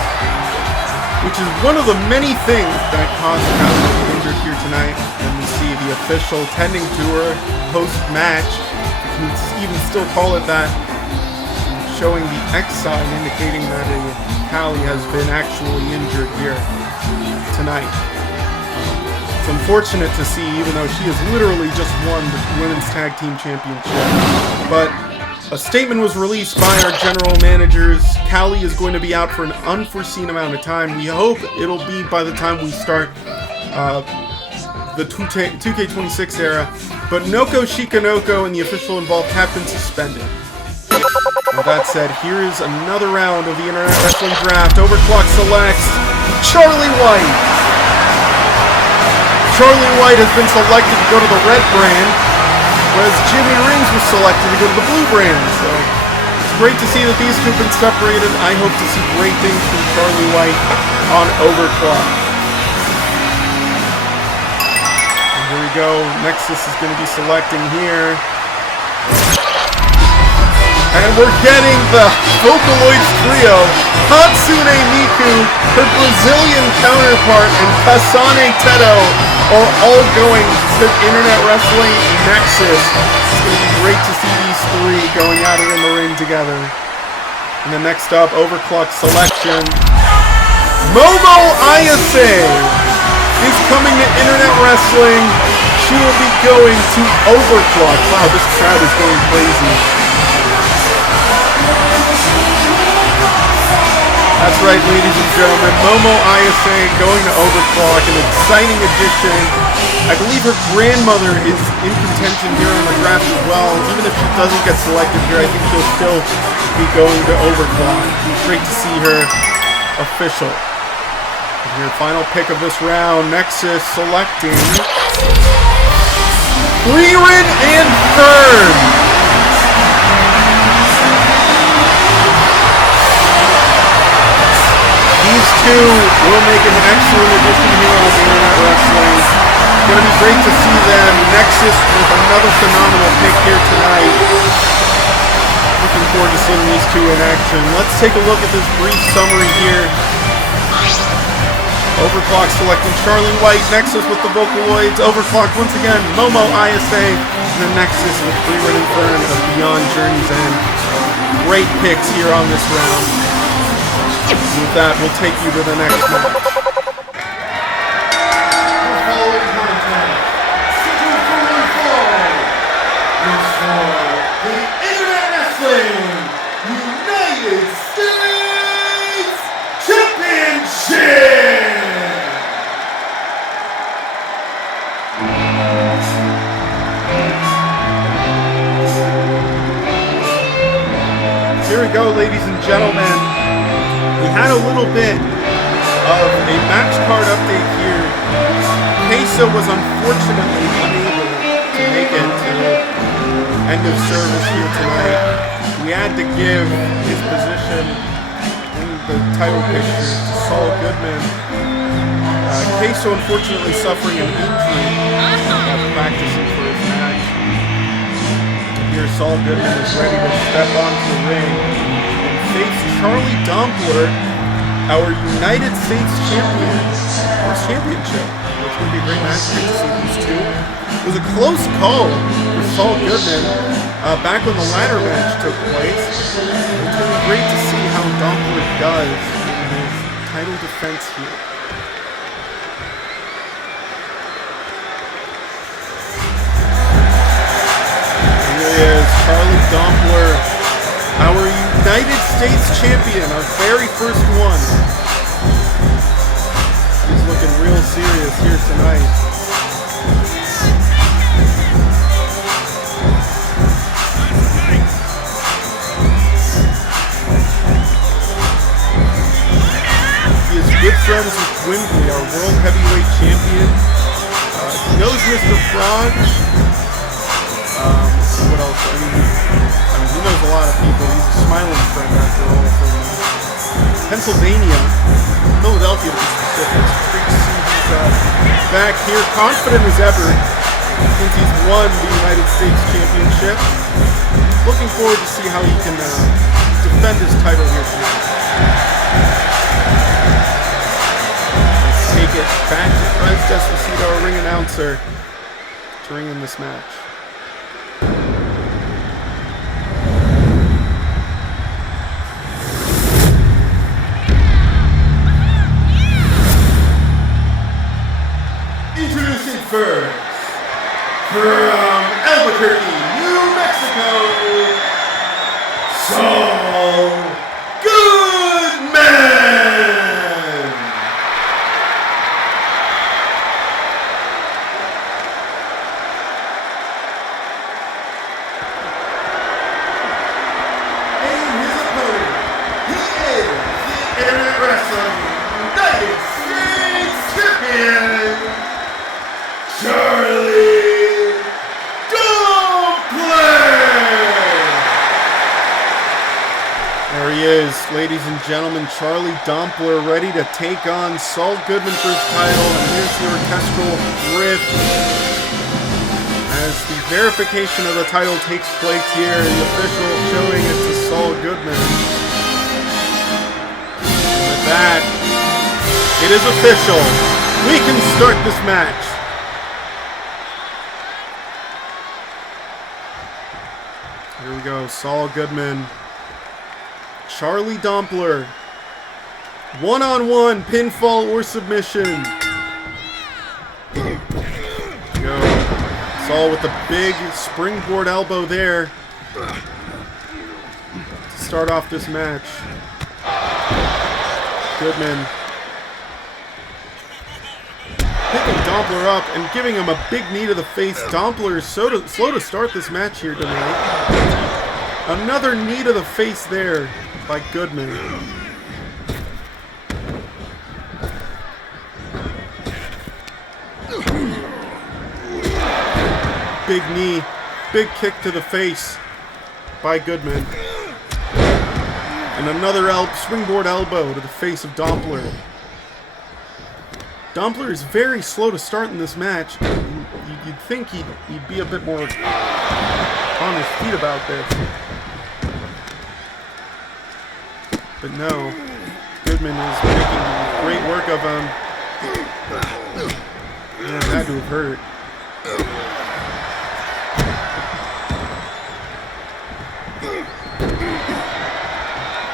which is one of the many things that caused Callie to be injured here tonight. And we see the official tending to her post-match, if you can even still call it that, showing the X sign indicating that Callie has been actually injured here tonight. It's unfortunate to see, even though she has literally just won the Women's Tag Team Championship. But a statement was released by our general managers. Callie is going to be out for an unforeseen amount of time. We hope it'll be by the time we start the 2K26 era, but Noko, Shikanoko, and the official involved have been suspended. With that said, here is another round of the Internet Wrestling Draft. Overclock selects Charlie White. Charlie White has been selected to go to the red brand, whereas Jimmy Rings was selected to go to the blue brand. So it's great to see that these two have been separated. I hope to see great things from Charlie White on Overclock. And here we go. Nexus is going to be selecting here. And we're getting the Vocaloids trio, Hatsune Miku, her Brazilian counterpart, and Kasane Teto are all going to Internet Wrestling Nexus. It's going to be great to see these three going at it in the ring together. And then next up, Overclock selection. Momo Ayase is coming to Internet Wrestling. She will be going to Overclock. Wow, this crowd is going crazy. That's right, ladies and gentlemen. Momo Ayase going to Overclock, an exciting addition. I believe her grandmother is in contention here on the draft as well. Even if she doesn't get selected here, I think she'll still be going to Overclock. Great to see her official. And your final pick of this round, Nexus selecting Freerin and Fern. These two will make an excellent addition here on Internet Wrestling. It's going to be great to see them. Nexus with another phenomenal pick here tonight. Looking forward to seeing these two in action. Let's take a look at this brief summary here. Overclock selecting Charlie White, Nexus with the Vocaloids. Overclock once again, Momo Ayase, and the Nexus with Freerin and Fern of Beyond Journey's End. Great picks here on this round. With that, we'll take you to the next match. The following contest, scheduled for one fall, is for the Internet Wrestling United States Championship! Here we go, ladies and gentlemen. We had a little bit of a match card update here. CaseOh was unfortunately unable to make it to end of service here tonight. We had to give his position in the title picture to Saul Goodman. CaseOh unfortunately suffering an injury practicing for his match. Here Saul Goodman is ready to step onto the ring and face Charlie Dompler, our United States championship. It's going to be a great match. Great to see these two. It was a close call for Saul Goodman back when the ladder match took place. It's going to be great to see how Dompler does in his title defense here. Here he is, Charlie Dompler, our United States champion, our very first one. He's looking real serious here tonight. He is good friends with Gwimbly, our world heavyweight champion. He knows Mr. Frye. What else? I mean, he knows a lot of people. He's a smiling friend after all from Pennsylvania, Philadelphia to be specific. It's great to see he's back here, confident as ever, since he's won the United States Championship. Looking forward to see how he can defend his title here tonight. Let's take it back to Frye's Despacito, our ring announcer, to ring in this match. Introducing first, from Albuquerque, New Mexico, Saul Goodman! Wrestling United States Champion, Charlie Dompler! There he is, ladies and gentlemen, Charlie Dompler ready to take on Saul Goodman for his title, and here's the orchestral riff as the verification of the title takes place here, the official showing it to Saul Goodman. And with that, it is official. We can start this match. Here we go, Saul Goodman. Charlie Dompler. One-on-one, pinfall or submission. Go. Saul with the big springboard elbow there to start off this match. Goodman picking Dompler up and giving him a big knee to the face. Dompler is slow to start this match here tonight. Another knee to the face there by Goodman. Big knee, big kick to the face by Goodman. And another springboard elbow to the face of Dompler. Dompler is very slow to start in this match. You'd think he'd be a bit more on his feet about this. But no, Goodman is making great work of him. Man, that had to have hurt.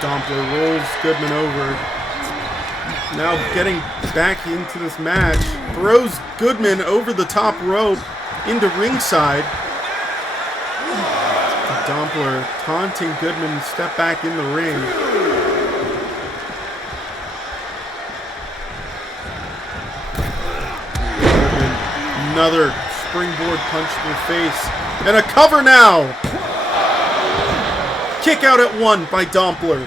Dompler rolls Goodman over. Now getting back into this match. Throws Goodman over the top rope into ringside. Dompler taunting Goodman to step back in the ring. Goodman, another springboard punch to the face. And a cover now! Kick out at one by Dompler.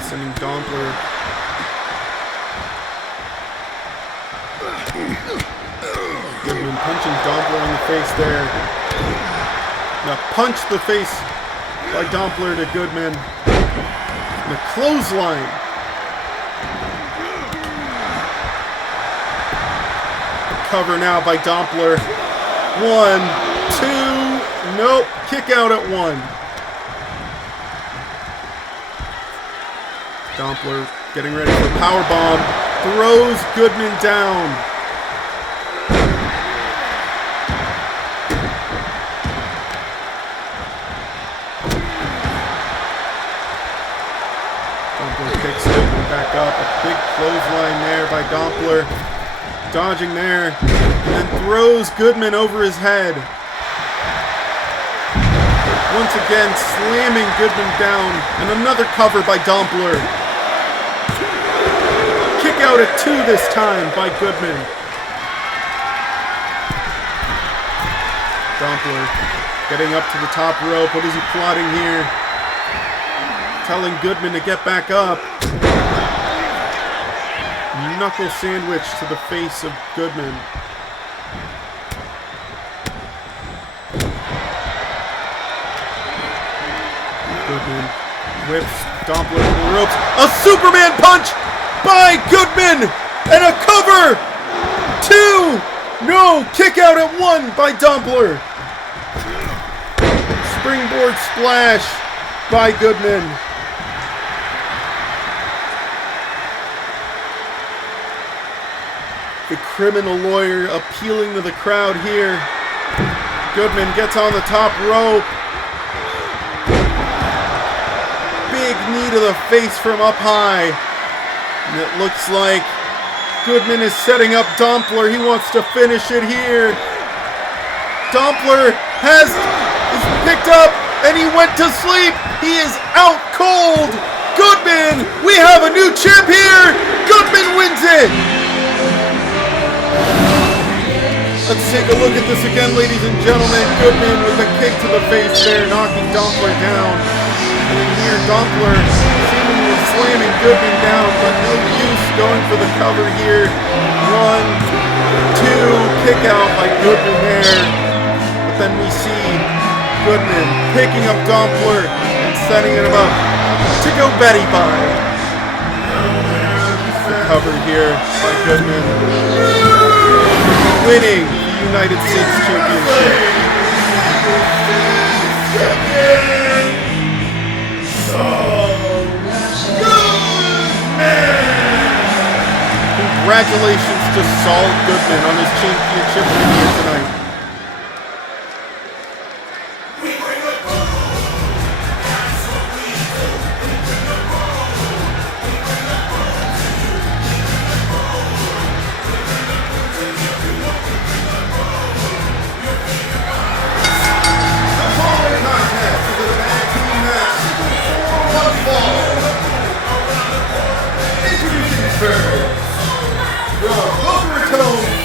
Sending Dompler. Goodman punching Dompler in the face there. Now punch the face by Dompler to Goodman. And a clothesline. Cover now by Dompler. 1, 2, nope. Kick out at 1. Dompler getting ready for powerbomb. Throws Goodman down. Dompler picks Goodman back up. A big clothesline there by Dompler. Dodging there, and then throws Goodman over his head. Once again, slamming Goodman down, and another cover by Dompler. Kick out at 2 this time by Goodman. Dompler getting up to the top rope. What is he plotting here? Telling Goodman to get back up. Knuckle sandwich to the face of Goodman. Goodman whips Dompler to the ropes. A Superman punch by Goodman! And a cover! 2! No! Kick out at 1 by Dompler. Springboard splash by Goodman. The criminal lawyer appealing to the crowd here. Goodman gets on the top rope. Big knee to the face from up high. And it looks like Goodman is setting up Dompler. He wants to finish it here. Dompler is picked up and he went to sleep. He is out cold. Goodman, we have a new champ here. Goodman wins it. Let's take a look at this again, ladies and gentlemen. Goodman with a kick to the face there, knocking Dompler down. And then here, Dompler seemingly slamming Goodman down, but no use going for the cover here. 1, 2, kick out by Goodman there. But then we see Goodman picking up Dompler and setting him up to go Betty by. Cover here by Goodman. Winning the United States Championship. Congratulations to Saul Goodman on his championship win here tonight.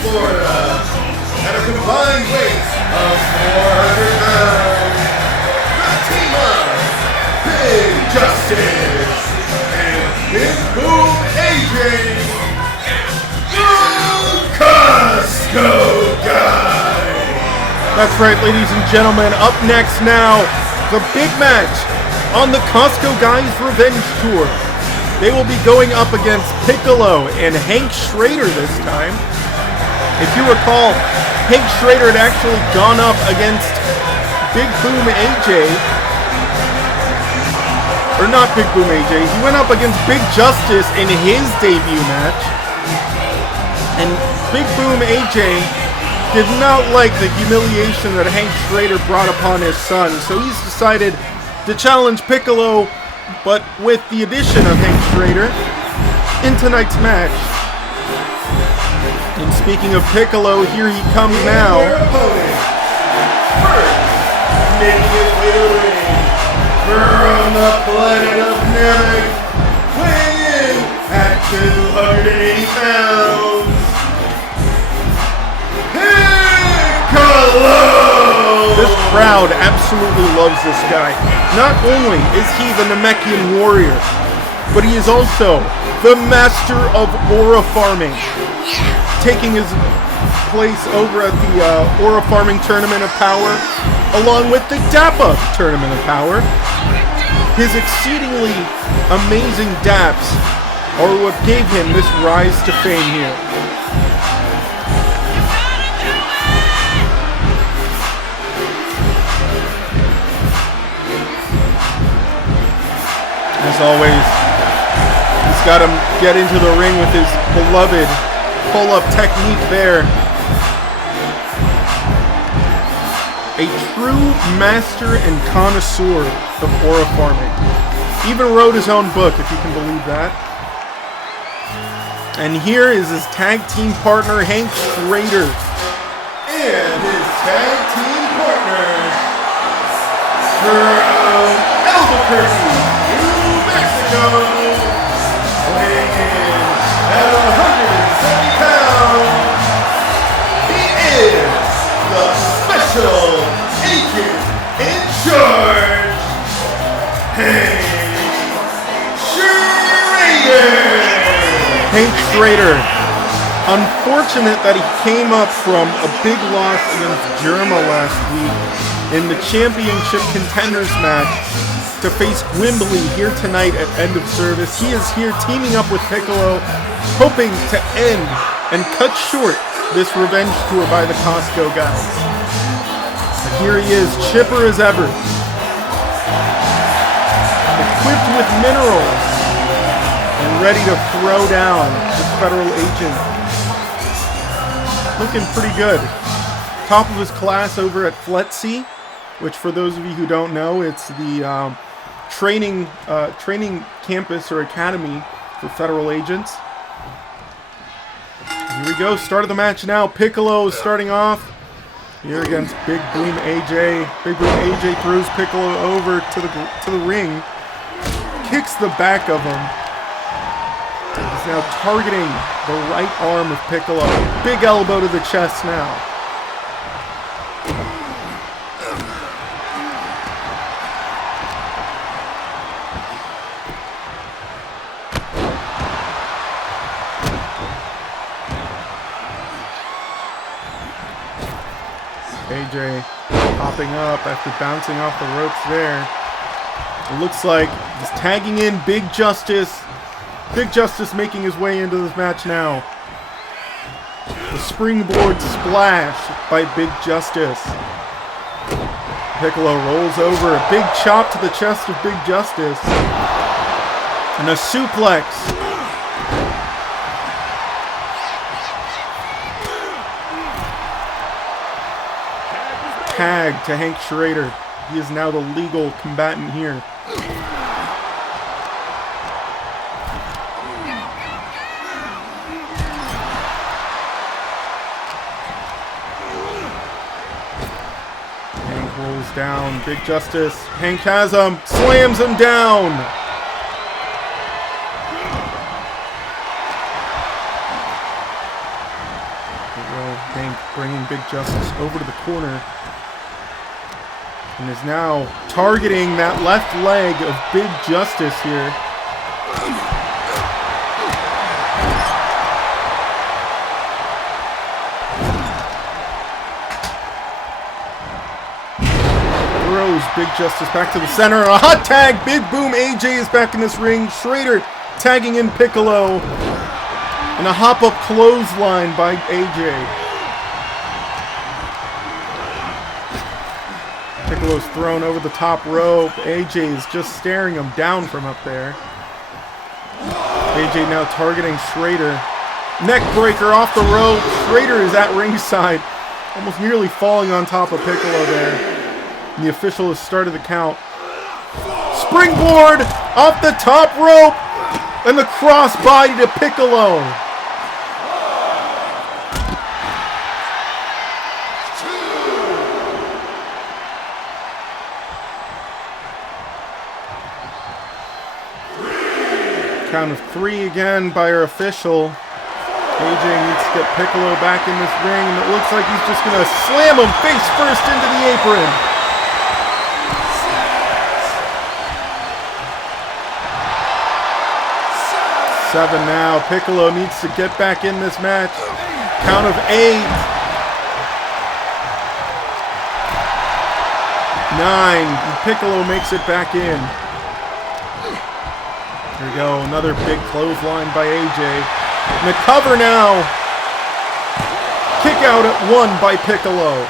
Florida, at a combined weight of 400 pounds, the team of Big Justice and Big Boom AJ, the Costco Guy. That's right, ladies and gentlemen. Up next now, the big match on the Costco Guys Revenge Tour. They will be going up against Piccolo and Hank Schrader this time. If you recall, Hank Schrader had actually gone up against Big Boom AJ. Or not Big Boom AJ. He went up against Big Justice in his debut match. And Big Boom AJ did not like the humiliation that Hank Schrader brought upon his son. So he's decided to challenge Piccolo, but with the addition of Hank Schrader in tonight's match. And speaking of Piccolo, here he comes now. First, making his way to the ring from the planet of Namek, weighing in at 280 pounds, Piccolo! This crowd absolutely loves this guy. Not only is he the Namekian warrior, but he is also the master of aura farming, taking his place over at the Aura Farming Tournament of Power, along with the Dappa Tournament of Power. His exceedingly amazing daps are what gave him this rise to fame here. As always, he's got him get into the ring with his beloved pull-up technique there. A true master and connoisseur of aura farming. Even wrote his own book, if you can believe that. And here is his tag team partner, Hank Schrader. And his tag team partner from Albuquerque, New Mexico, weighing in at 170 pounds, he is the special agent in charge, Hank Schrader. Hank Schrader. Unfortunate that he came up from a big loss against Germa last week in the championship contenders match to face Gwimbly here tonight at End of Service. He is here teaming up with Piccolo, hoping to end and cut short this revenge tour by the Costco guys. And here he is, chipper as ever, equipped with minerals and ready to throw down this federal agent. Looking pretty good. Top of his class over at Spletzer, which for those of you who don't know, it's the training campus or academy for federal agents. Here we go, start of the match now. Piccolo is starting off here against Big Boom AJ. Big Boom AJ throws Piccolo over to the ring, kicks the back of him. He's now targeting the right arm of Piccolo. Big elbow to the chest now. AJ popping up after bouncing off the ropes there. It looks like he's tagging in Big Justice. Big Justice making his way into this match now. The springboard splash by Big Justice. Piccolo rolls over. A big chop to the chest of Big Justice. And a suplex. Tag to Hank Schrader. He is now the legal combatant here. Hank rolls down. Big Justice. Hank has him. Slams him down. Hank bringing Big Justice over to the corner. And is now targeting that left leg of Big Justice here. Throws Big Justice back to the center. A hot tag. Big boom. AJ is back in this ring. Schrader tagging in Piccolo. And a hop-up clothesline by AJ. Piccolo's thrown over the top rope. AJ is just staring him down from up there. AJ now targeting Schrader. Neck breaker off the rope. Schrader is at ringside, almost nearly falling on top of Piccolo there. And the official has started the count. Springboard off the top rope. And the crossbody to Piccolo. Count of 3 again by our official. AJ needs to get Piccolo back in this ring, and it looks like he's just going to slam him face first into the apron. Seven now. Piccolo needs to get back in this match. Count of 8. 9. Piccolo makes it back in. Here we go, another big clothesline by AJ. And the cover now. Kick out at 1 by Piccolo.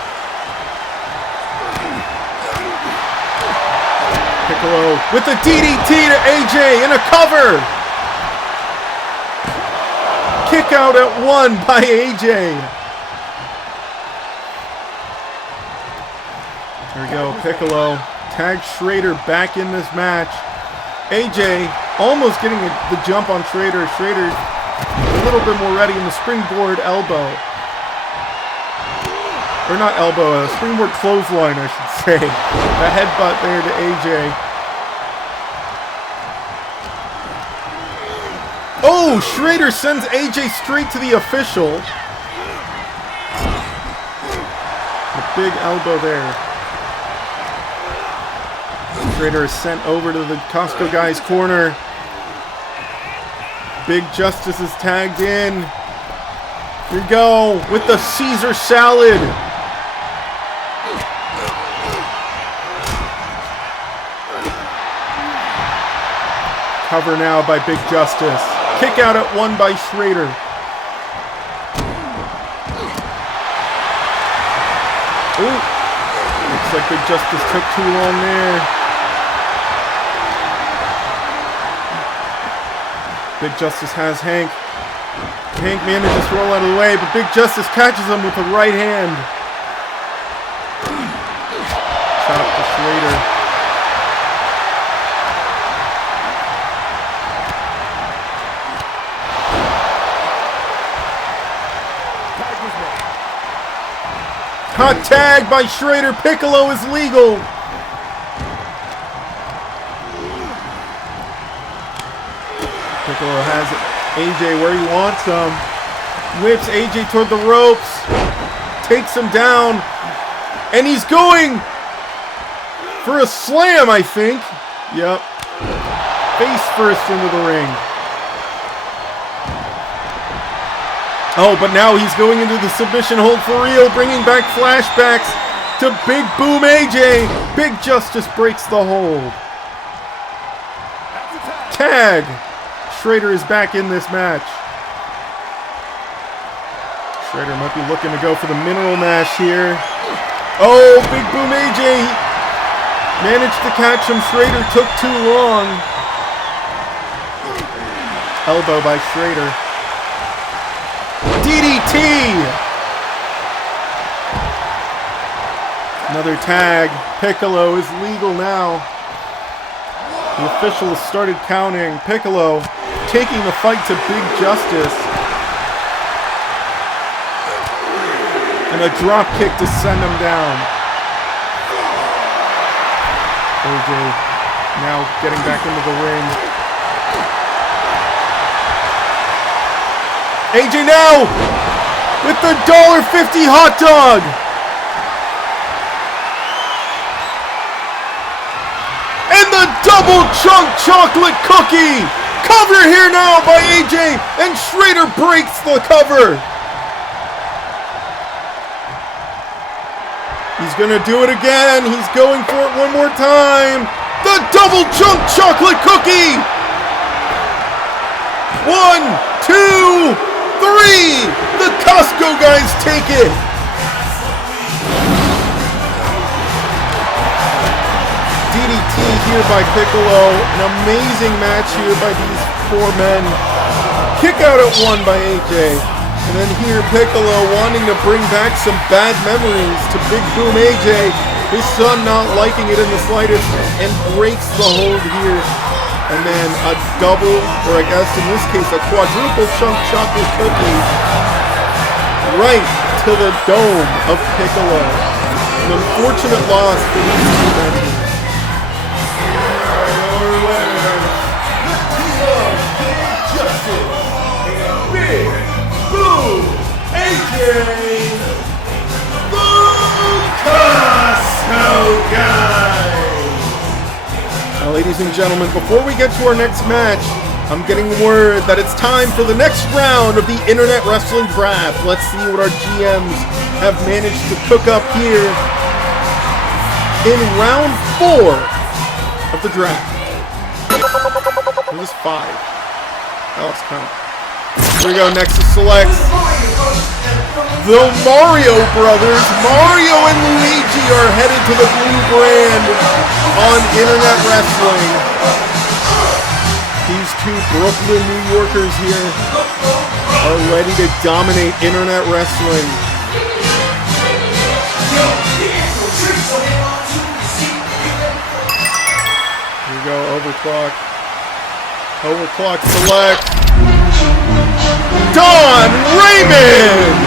Piccolo with the DDT to AJ and a cover. Kick out at 1 by AJ. Here we go, Piccolo tags Schrader back in this match. AJ almost getting the jump on Schrader. Schrader a little bit more ready in the springboard elbow. Or not elbow, a springboard clothesline, I should say. A headbutt there to AJ. Oh, Schrader sends AJ straight to the official. A big elbow there. Schrader is sent over to the Costco guy's corner. Big Justice is tagged in. Here we go with the Caesar salad. Cover now by Big Justice. Kick out at 1 by Schrader. Ooh. Looks like Big Justice took too long there. Big Justice has Hank. Hank manages to roll out of the way, but Big Justice catches him with the right hand. Chop to Schrader. Hot tag by Schrader. Piccolo is legal. Piccolo has AJ where he wants him. Whips AJ toward the ropes. Takes him down. And he's going for a slam, I think. Yep. Face first into the ring. Oh, but now he's going into the submission hold for real, bringing back flashbacks to Big Boom AJ. Big Justice breaks the hold. Tag. Schrader is back in this match. Schrader might be looking to go for the mineral mash here. Oh, Big Boom AJ managed to catch him. Schrader took too long. Elbow by Schrader. DDT! Another tag. Piccolo is legal now. The officials started counting. Piccolo taking the fight to Big Justice. And a drop kick to send him down. AJ now getting back into the ring. AJ now with the $1.50 hot dog. And the double chunk chocolate cookie. Cover here now by AJ, and Schrader breaks the cover. He's gonna do it again. He's going for it one more time. The double chunk chocolate cookie. 1, 2, 3. The Costco guys take it. DDT here by Piccolo. An amazing match here by these four men. Kick out at 1 by AJ. And then here Piccolo wanting to bring back some bad memories to Big Boom AJ. His son not liking it in the slightest and breaks the hold here. And then a double, or I guess in this case a quadruple chunk chocolate cookie right to the dome of Piccolo. An unfortunate loss for these two men. Now, ladies and gentlemen, before we get to our next match, I'm getting word that it's time for the next round of the Internet Wrestling Draft. Let's see what our GMs have managed to cook up here in round 4 of the draft. This is 5. That was count. Here we go, Nexus selects the Mario Brothers. Mario and Luigi are headed to the blue brand on Internet Wrestling. These two Brooklyn, New Yorkers here are ready to dominate Internet Wrestling. Here we go, Overclock. Overclock select. Don Raymond!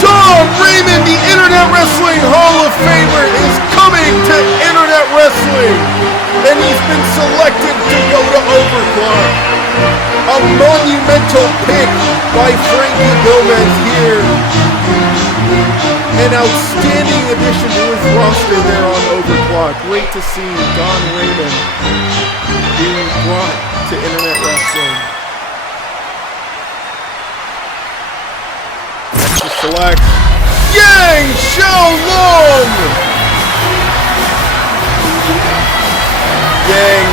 Don Raymond, the Internet Wrestling Hall of Famer, is coming to Internet Wrestling, and he's been selected to go to Overclock. A monumental pick by Frankie Gomez here. An outstanding addition to his roster there on Overclock. Great to see Don Raymond being brought to Internet Wrestling. Select Yang Xiaolong! Yang,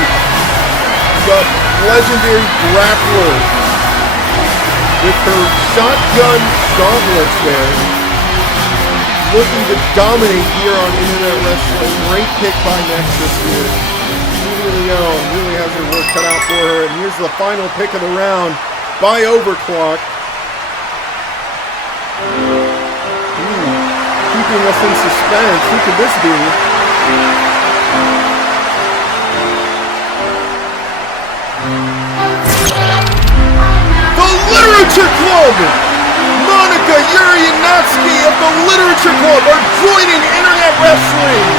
the legendary grappler, with her shotgun gauntlets there, looking to dominate here on Internet Wrestling. Great pick by Nexus here. Really has her work cut out for her. And here's the final pick of the round by Overclock. Keeping us in suspense. Who could this be? The Literature Club! Monica Yurianovsky of the Literature Club are joining Internet Wrestling!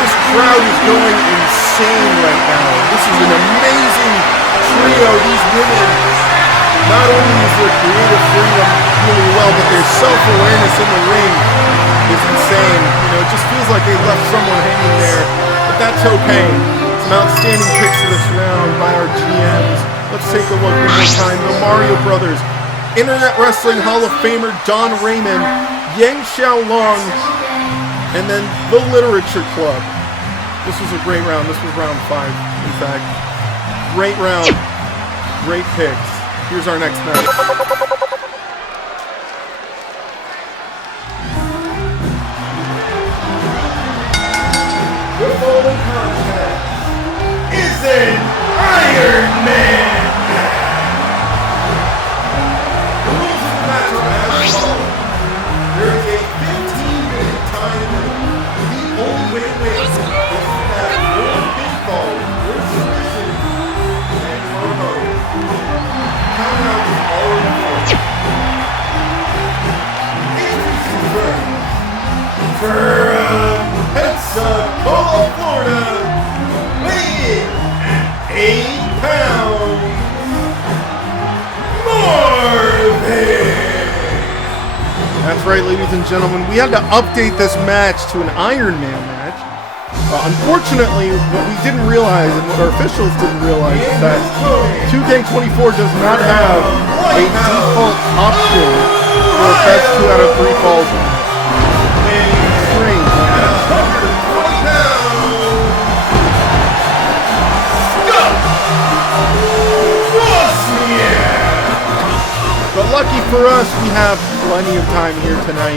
This crowd is going insane right now. This is an amazing trio. These women, not only is their creative freedom really well, but their self-awareness in the ring is insane. You know, it just feels like they left someone hanging there, but that's okay. Some outstanding picks of this round by our GMs. Let's take a look one more time. The Mario Brothers Internet Wrestling Hall of Famer Don Raymond, Yang Xiaolong, and then the Literature Club. This was a great round. This was round 5, in fact. Great round. Great picks. Here's our next match. The following contest is an Iron Man match. The rules of the match are as follows. There is a 15-minute time limit. The only way to win is to have 4 pinfalls, 4 submissions, and 4 votes. Countdown is already formed. Introducing first, Pensacola, Florida, weighing in at 8 pounds, Marvin! That's right, ladies and gentlemen. We had to update this match to an Iron Man match. Unfortunately, what we didn't realize, and what our officials didn't realize, is that 2K24 does not have a default option for a best 2 out of 3 falls match. Strange, man. But lucky for us, we have plenty of time here tonight.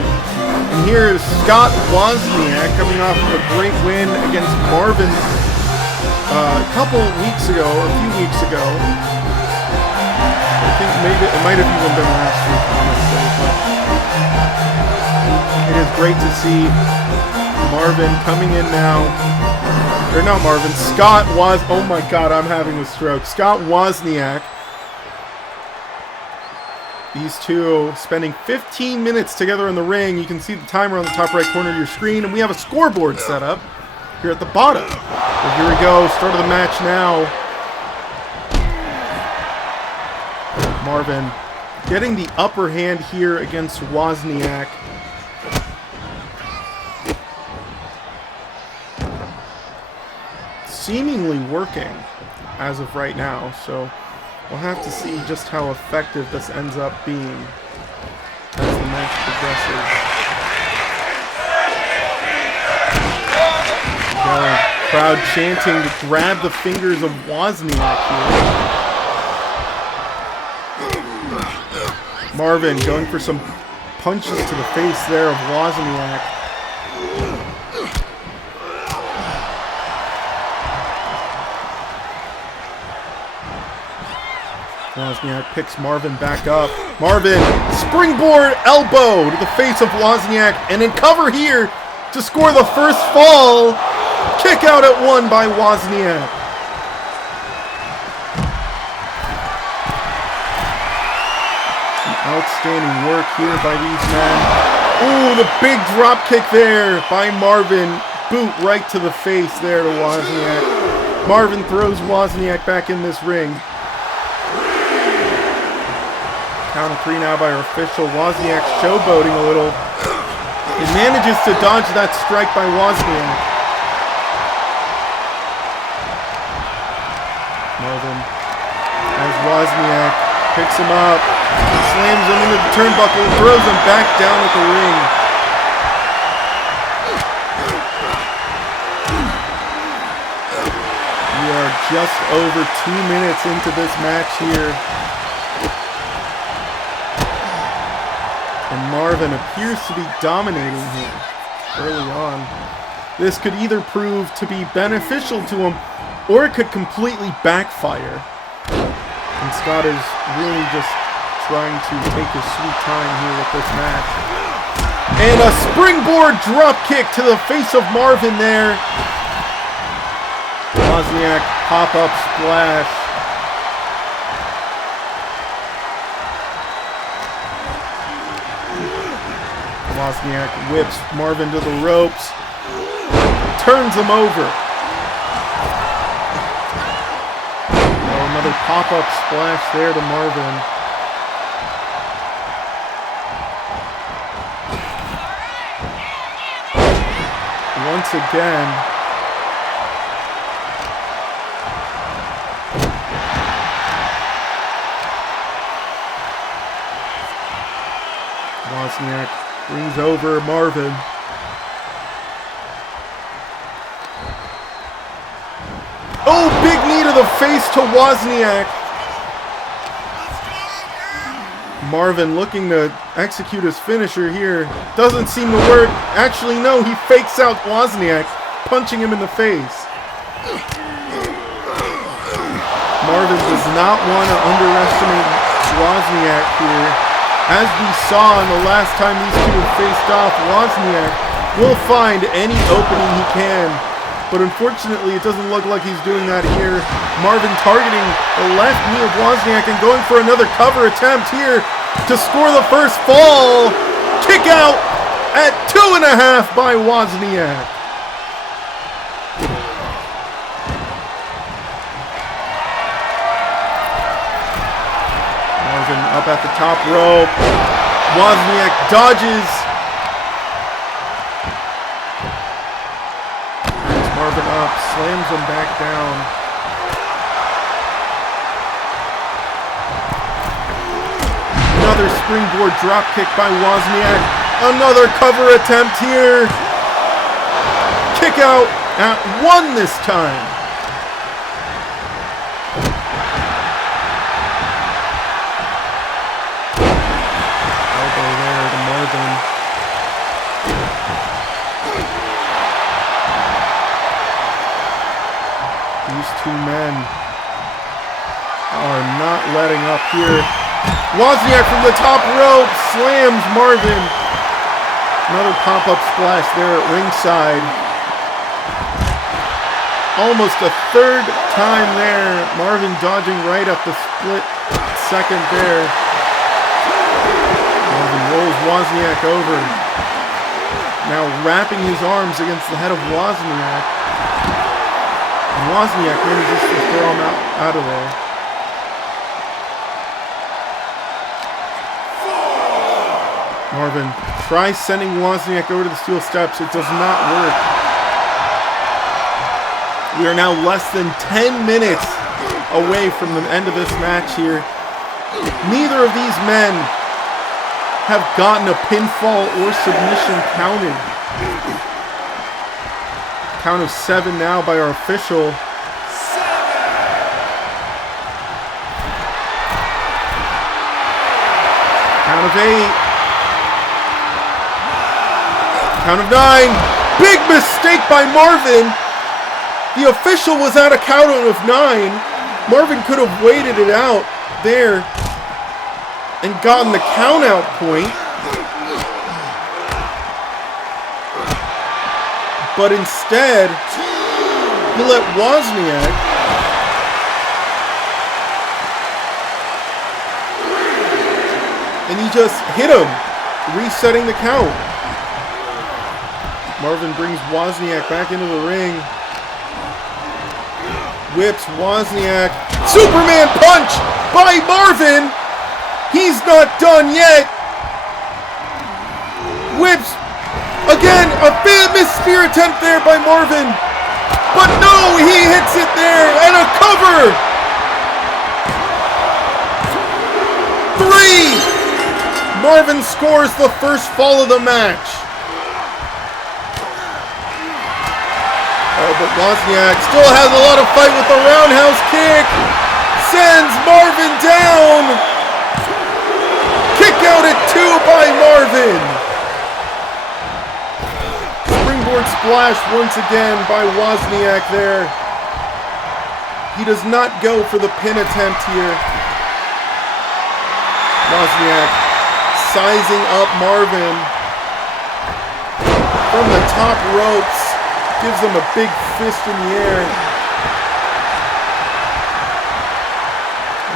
And here is Scott Wozniak coming off of a great win against Marvin a couple weeks ago, or a few weeks ago. I think maybe it might have even been last week, honestly. But it is great to see Marvin coming in now. Or not Marvin, Scott oh my god, I'm having a stroke. Scott Wozniak. These two spending 15 minutes together in the ring. You can see the timer on the top right corner of your screen, and we have a scoreboard set up here at the bottom. So here we go, start of the match now. Marvin getting the upper hand here against Wozniak. Seemingly working as of right now, so we'll have to see just how effective this ends up being as the match progresses. Crowd chanting to grab the fingers of Wozniak here. Marvin going for some punches to the face there of Wozniak. Wozniak picks Marvin back up. Marvin, springboard elbow to the face of Wozniak, and in cover here to score the first fall. Kick out at 1 by Wozniak. Some outstanding work here by these men. Ooh, the big drop kick there by Marvin. Boot right to the face there to Wozniak. Marvin throws Wozniak back in this ring. Count of 3 now by our official. Wozniak showboating a little. He manages to dodge that strike by Wozniak. Marvin, as Wozniak picks him up, slams him into the turnbuckle, throws him back down at the ring. We are just over 2 minutes into this match here. And Marvin appears to be dominating here early on. This could either prove to be beneficial to him, or it could completely backfire. And Scott is really just trying to take his sweet time here with this match. And a springboard drop kick to the face of Marvin there. Wozniak pop-up splash. Wozniak whips Marvin to the ropes, turns him over. Oh, another pop-up splash there to Marvin. Once again, Wozniak brings over Marvin. Oh, big knee to the face to Wozniak. Marvin looking to execute his finisher here. Doesn't seem to work. Actually, no, he fakes out Wozniak, punching him in the face. Marvin does not want to underestimate Wozniak here. As we saw in the last time these two have faced off, Wozniak will find any opening he can. But unfortunately, it doesn't look like he's doing that here. Marvin targeting the left knee of Wozniak and going for another cover attempt here to score the first fall. Kick out at 2.5 by Wozniak. Marvin up at the top rope. Wozniak dodges. Marvin up, slams him back down. Another springboard drop kick by Wozniak. Another cover attempt here. Kick out at 1 this time. Elbow there to Marvin. These two men are not letting up here. Wozniak from the top rope slams Marvin. Another pop-up splash there at ringside. Almost a third time there. Marvin dodging right up the split second there. Marvin rolls Wozniak over. Now wrapping his arms against the head of Wozniak. And Wozniak manages to throw him out of there. Marvin tries sending Wozniak over to the steel steps. It does not work. We are now less than 10 minutes away from the end of this match here. Neither of these men have gotten a pinfall or submission counted. Count of 7 now by our official. Count of 8. Count of 9. Big mistake by Marvin. The official was at a count of 9. Marvin could have waited it out there and gotten the count out point. But instead, he let Wozniak and he just hit him, resetting the count. Marvin brings Wozniak back into the ring. Whips Wozniak. Superman punch by Marvin. He's not done yet. Whips. Again, a missed spear attempt there by Marvin. But no, he hits it there, and a cover. 3. Marvin scores the first fall of the match. Oh, but Wozniak still has a lot of fight with the roundhouse kick. Sends Marvin down. Kick out at 2 by Marvin. Splash once again by Wozniak there. He does not go for the pin attempt here. Wozniak sizing up Marvin from the top ropes. Gives him a big fist in the air.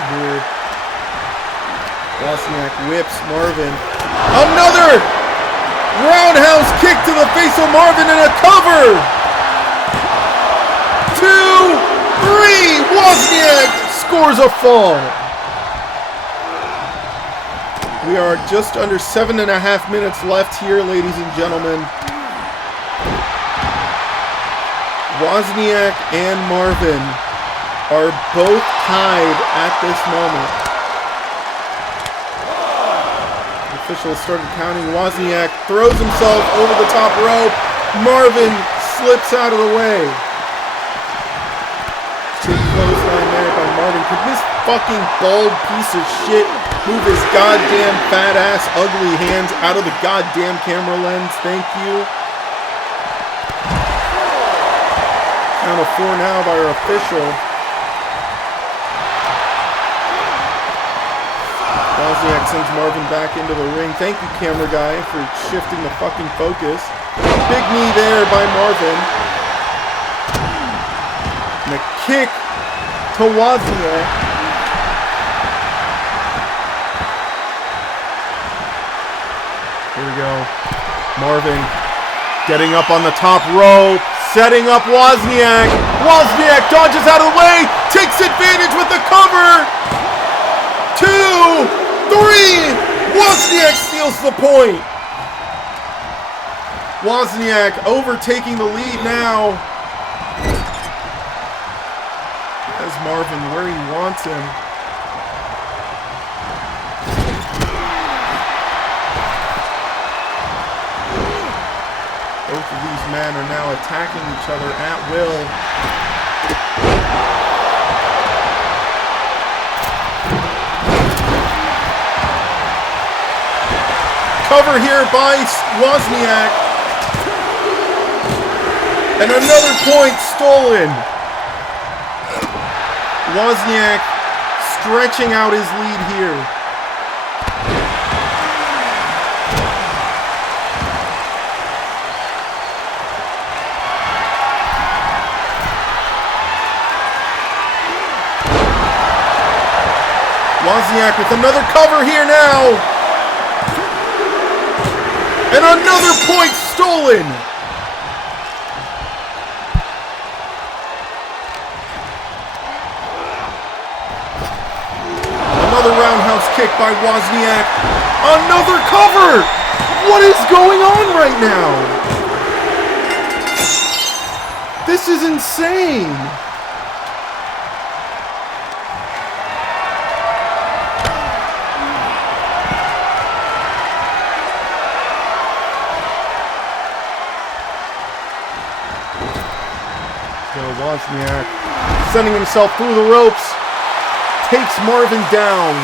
Here, Wozniak whips Marvin. Another roundhouse kick to the face of Marvin and a cover. 2, 3. Wozniak scores a fall. We are just under 7.5 minutes left here, ladies and gentlemen. Wozniak and Marvin are both tied at this moment. officials started counting. Wozniak throws himself over the top rope. Marvin slips out of the way. Big clothesline there by Marvin. Could this fucking bald piece of shit move his goddamn fat ass ugly hands out of the goddamn camera lens? Thank you. Count of 4 now by our official. Wozniak sends Marvin back into the ring. Thank you, camera guy, for shifting the fucking focus. Big knee there by Marvin. And a kick to Wozniak. Here we go. Marvin getting up on the top rope. Setting up Wozniak. Wozniak dodges out of the way. Takes advantage with the cover. 2, 3. Wozniak steals the point. Wozniak overtaking the lead now. Has Marvin where he wants him. Both of these men are now attacking each other at will. Cover here by Wozniak. And another point stolen. Wozniak stretching out his lead here. Wozniak with another cover here now. And another point stolen. Another roundhouse kick by Wozniak. Another cover. What is going on right now? This is insane. Wozniak sending himself through the ropes, takes Marvin down.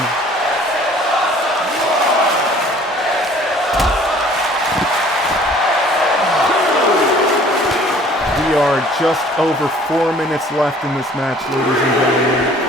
We are just over 4 minutes left in this match, ladies and gentlemen.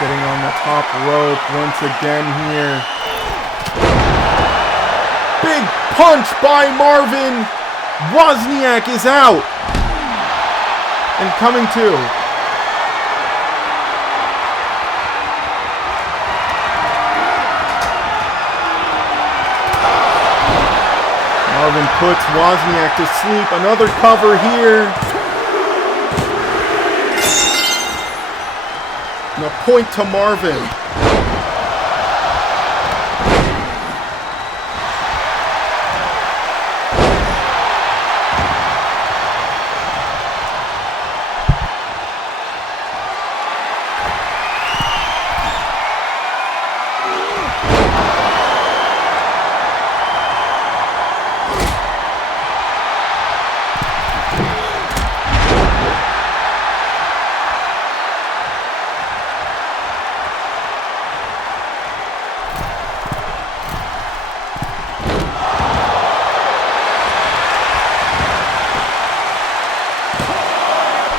Getting on the top rope once again here. Big punch by Marvin. Wozniak is out. And coming to. Marvin puts Wozniak to sleep. Another cover here. And a point to Marvin.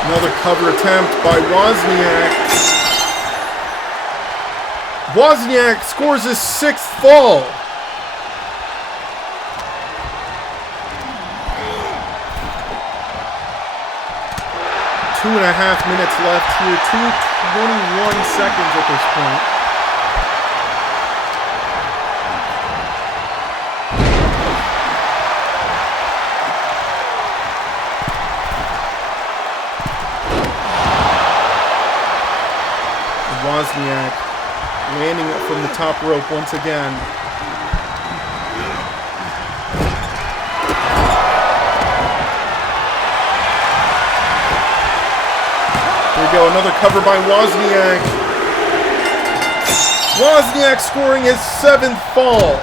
Another cover attempt by Wozniak. Wozniak scores his 6th fall. Two and a half minutes left here. 2:21 seconds at this point. Wozniak landing it from the top rope once again. Here we go, another cover by Wozniak. Wozniak scoring his 7th fall.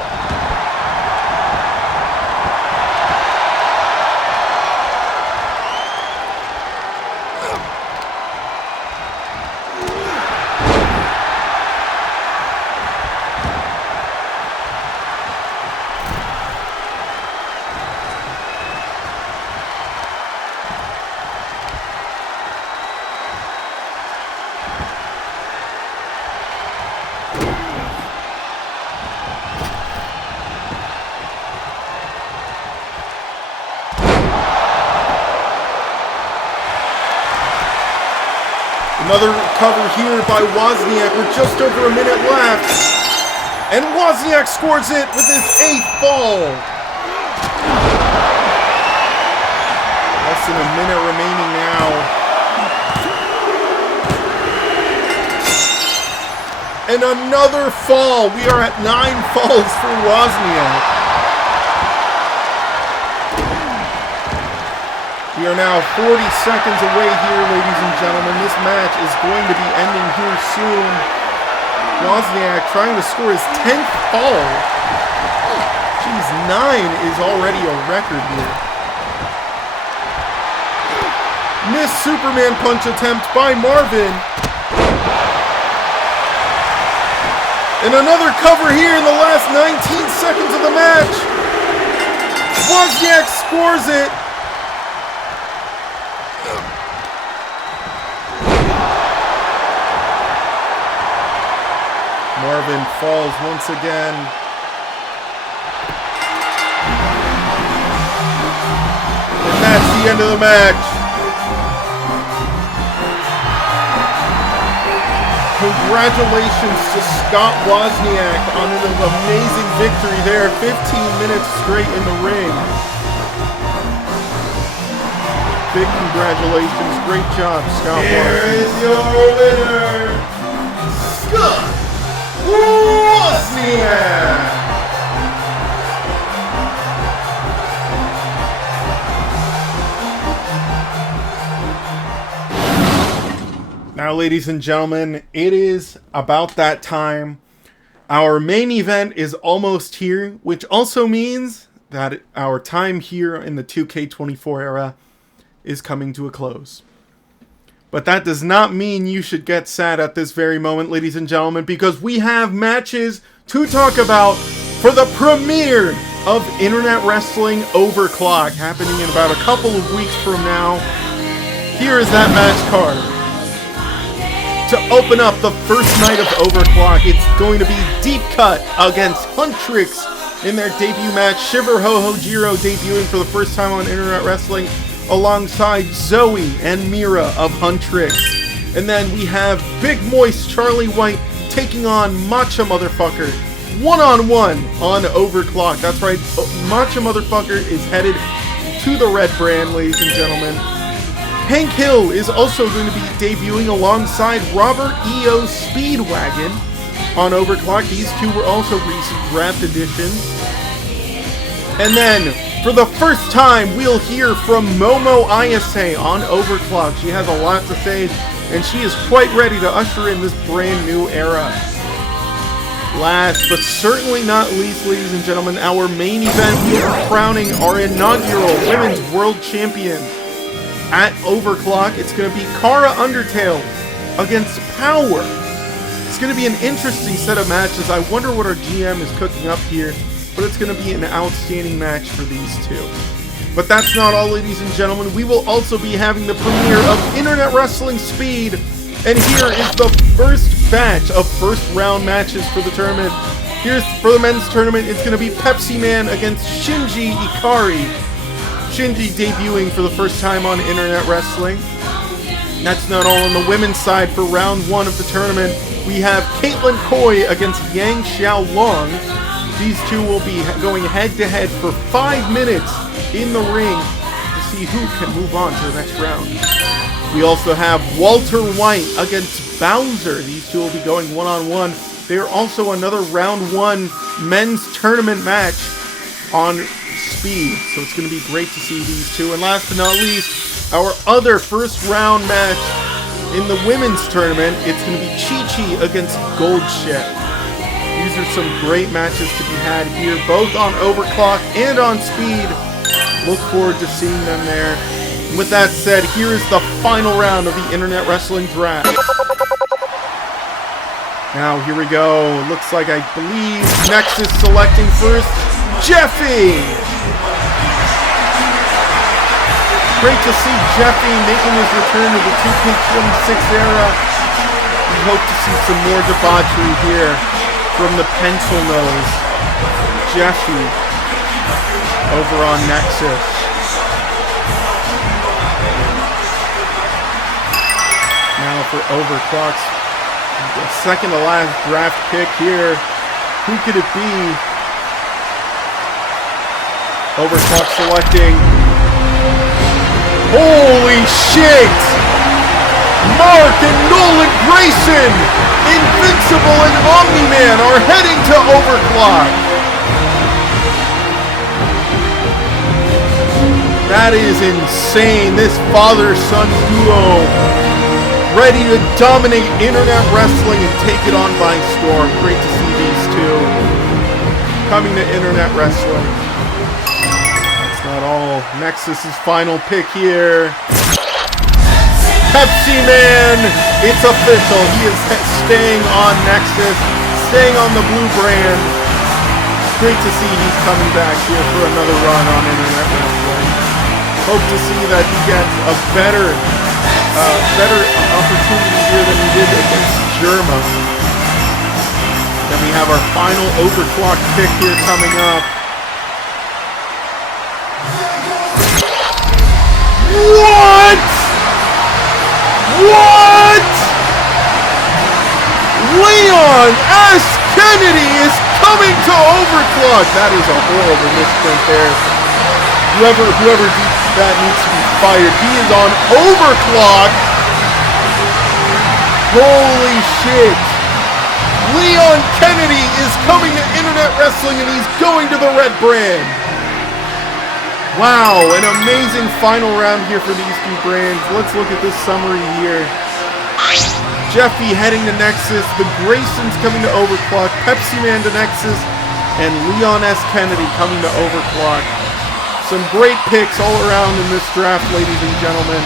Another cover here by Wozniak with just over a minute left. And Wozniak scores it with his 8th fall. Less than a minute remaining now. And another fall. We are at 9 falls for Wozniak. We are now 40 seconds away here, ladies and gentlemen. This match is going to be ending here soon. Wozniak trying to score his 10th fall. Jeez, 9 is already a record here. Missed Superman punch attempt by Marvin. And another cover here in the last 19 seconds of the match. Wozniak scores it. Marvin falls once again. And that's the end of the match. Congratulations to Scott Wozniak on an amazing victory there. 15 minutes straight in the ring. Big congratulations. Great job, Scott Wozniak. Here is your winner, Scott Wozniak! Now, ladies and gentlemen, it is about that time. Our main event is almost here, which also means that our time here in the 2K24 era is coming to a close. But that does not mean you should get sad at this very moment, ladies and gentlemen, because we have matches to talk about for the premiere of Internet Wrestling Overclock, happening in about a couple of weeks from now. Here is that match card. To open up the first night of Overclock, it's going to be Deep Cut against Huntrix in their debut match. Shiver Ho Ho Jiro debuting for the first time on Internet Wrestling, alongside Zoe and Mira of Huntrix. And then we have Big Moist Charlie White taking on Macha Motherfucker one-on-one on Overclock. That's right, Macha Motherfucker is headed to the red brand, ladies and gentlemen. Hank Hill is also going to be debuting alongside Robert E.O. Speedwagon on Overclock. These two were also recent draft additions. And then, for the first time, we'll hear from Momo Ayase on Overclock. She has a lot to say, and she is quite ready to usher in this brand new era. Last, but certainly not least, ladies and gentlemen, our main event, we are crowning our inaugural Women's World Champion at Overclock. It's going to be Kara Undertale against Power. It's going to be an interesting set of matches. I wonder what our GM is cooking up here. But it's going to be an outstanding match for these two. But that's not all, ladies and gentlemen. We will also be having the premiere of Internet Wrestling Speed. And here is the first batch of first round matches for the tournament. Here's for the men's tournament. It's going to be Pepsi Man against Shinji Ikari. Shinji debuting for the first time on Internet Wrestling. That's not all. On the women's side for round 1 of the tournament, we have Caitlin Coy against Yang Xiaolong. These two will be going head-to-head for 5 minutes in the ring to see who can move on to the next round. We also have Walter White against Bowser. These two will be going one-on-one. They are also another round 1 men's tournament match on Speed. So it's going to be great to see these two. And last but not least, our other first round match in the women's tournament. It's going to be Chi-Chi against Goldship. These are some great matches to be had here, both on Overclock and on Speed. Look forward to seeing them there. And with that said, here is the final round of the Internet Wrestling Draft. Now, here we go. Looks like, I believe, Nexus selecting first, Jeffy! Great to see Jeffy making his return to the 2K26 era. We hope to see some more debauchery here from the pencil nose, Jeffy, over on Nexus. Now for Overclock's second to last draft pick here. Who could it be? Overclock selecting. Holy shit! Mark and Nolan Grayson, Invincible and Omni-Man are heading to Overclock. That is insane. This father-son duo ready to dominate internet wrestling and take it on by storm. Great to see these two coming to internet wrestling. That's not all. Nexus's final pick here. Pepsi Man! It's official. He is staying on Nexus, staying on the blue brand. Great to see he's coming back here for another run on internet wrestling. Hope to see that he gets a better opportunity here than he did against Germa. Then we have our final Overclock pick here coming up. What? What? Leon S. Kennedy is coming to Overclock. That is a horrible misprint there. Whoever did that needs to be fired. He is on Overclock. Holy shit. Leon Kennedy is coming to internet wrestling and he's going to the red brand. Wow, an amazing final round here for these two brands. Let's look at this summary here. Jeffy heading to Nexus, the Graysons coming to Overclock, Pepsi Man to Nexus, and Leon S. Kennedy coming to Overclock. Some great picks all around in this draft, ladies and gentlemen.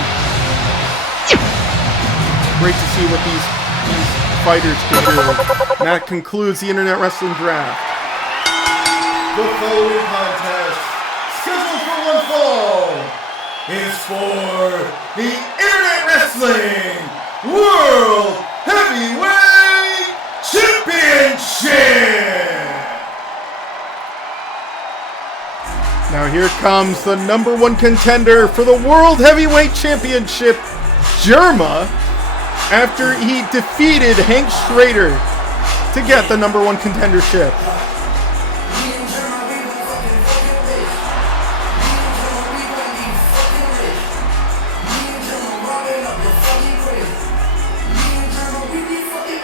Great to see what these fighters can do. And that concludes the Internet Wrestling Draft. The following contest, scheduled for one fall, is for the Internet Wrestling World Heavyweight Championship! Now here comes the #1 contender for the World Heavyweight Championship, Germa, after he defeated Hank Schrader to get the #1 contendership.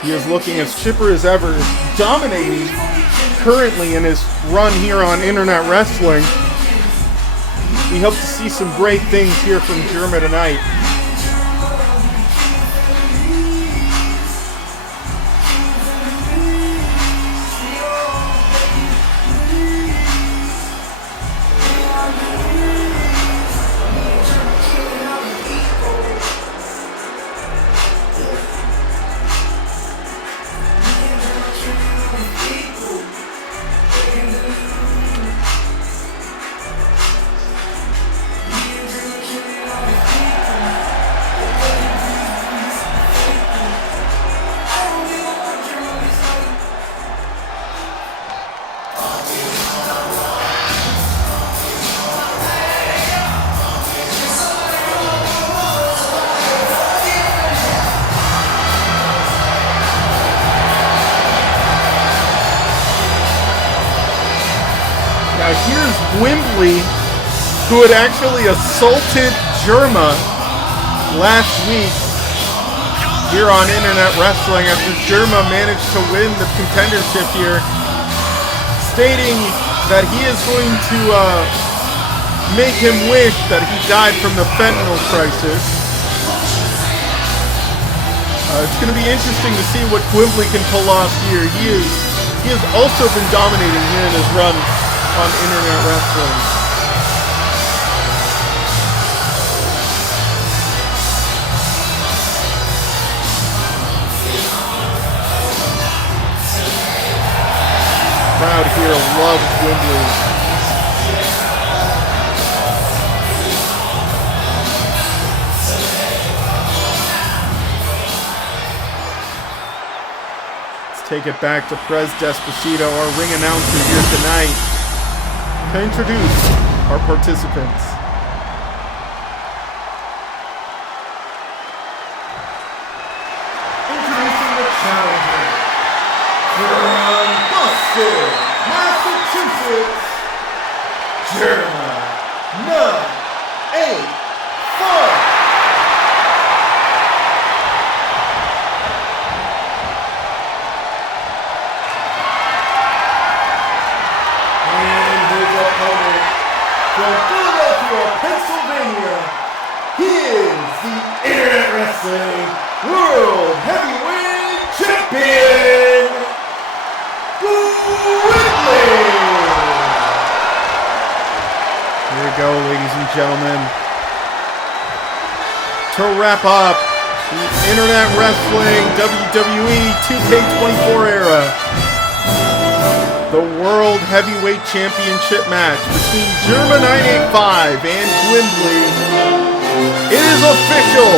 He is looking as chipper as ever, dominating currently in his run here on Internet Wrestling. We hope to see some great things here from Germa tonight. Now here's Gwimbly, who had actually assaulted Germa last week here on Internet Wrestling after Germa managed to win the contendership here, stating that he is going to make him wish that he died from the fentanyl crisis. It's going to be interesting to see what Gwimbly can pull off here. He has also been dominating here in his run on Internet Wrestling. Crowd here loves Gwimbly. Take it back to Prez Despacito, our ring announcer here tonight, to introduce our participants. Introducing the challenger from Boston, Massachusetts, Germa 984. From Philadelphia, Pennsylvania, he is the Internet Wrestling World Heavyweight Champion, Gwimbly! Here we go, ladies and gentlemen. To wrap up the Internet Wrestling WWE 2K24 era, the World Heavyweight Championship match between Germa 985 and Gwimbly. It is official!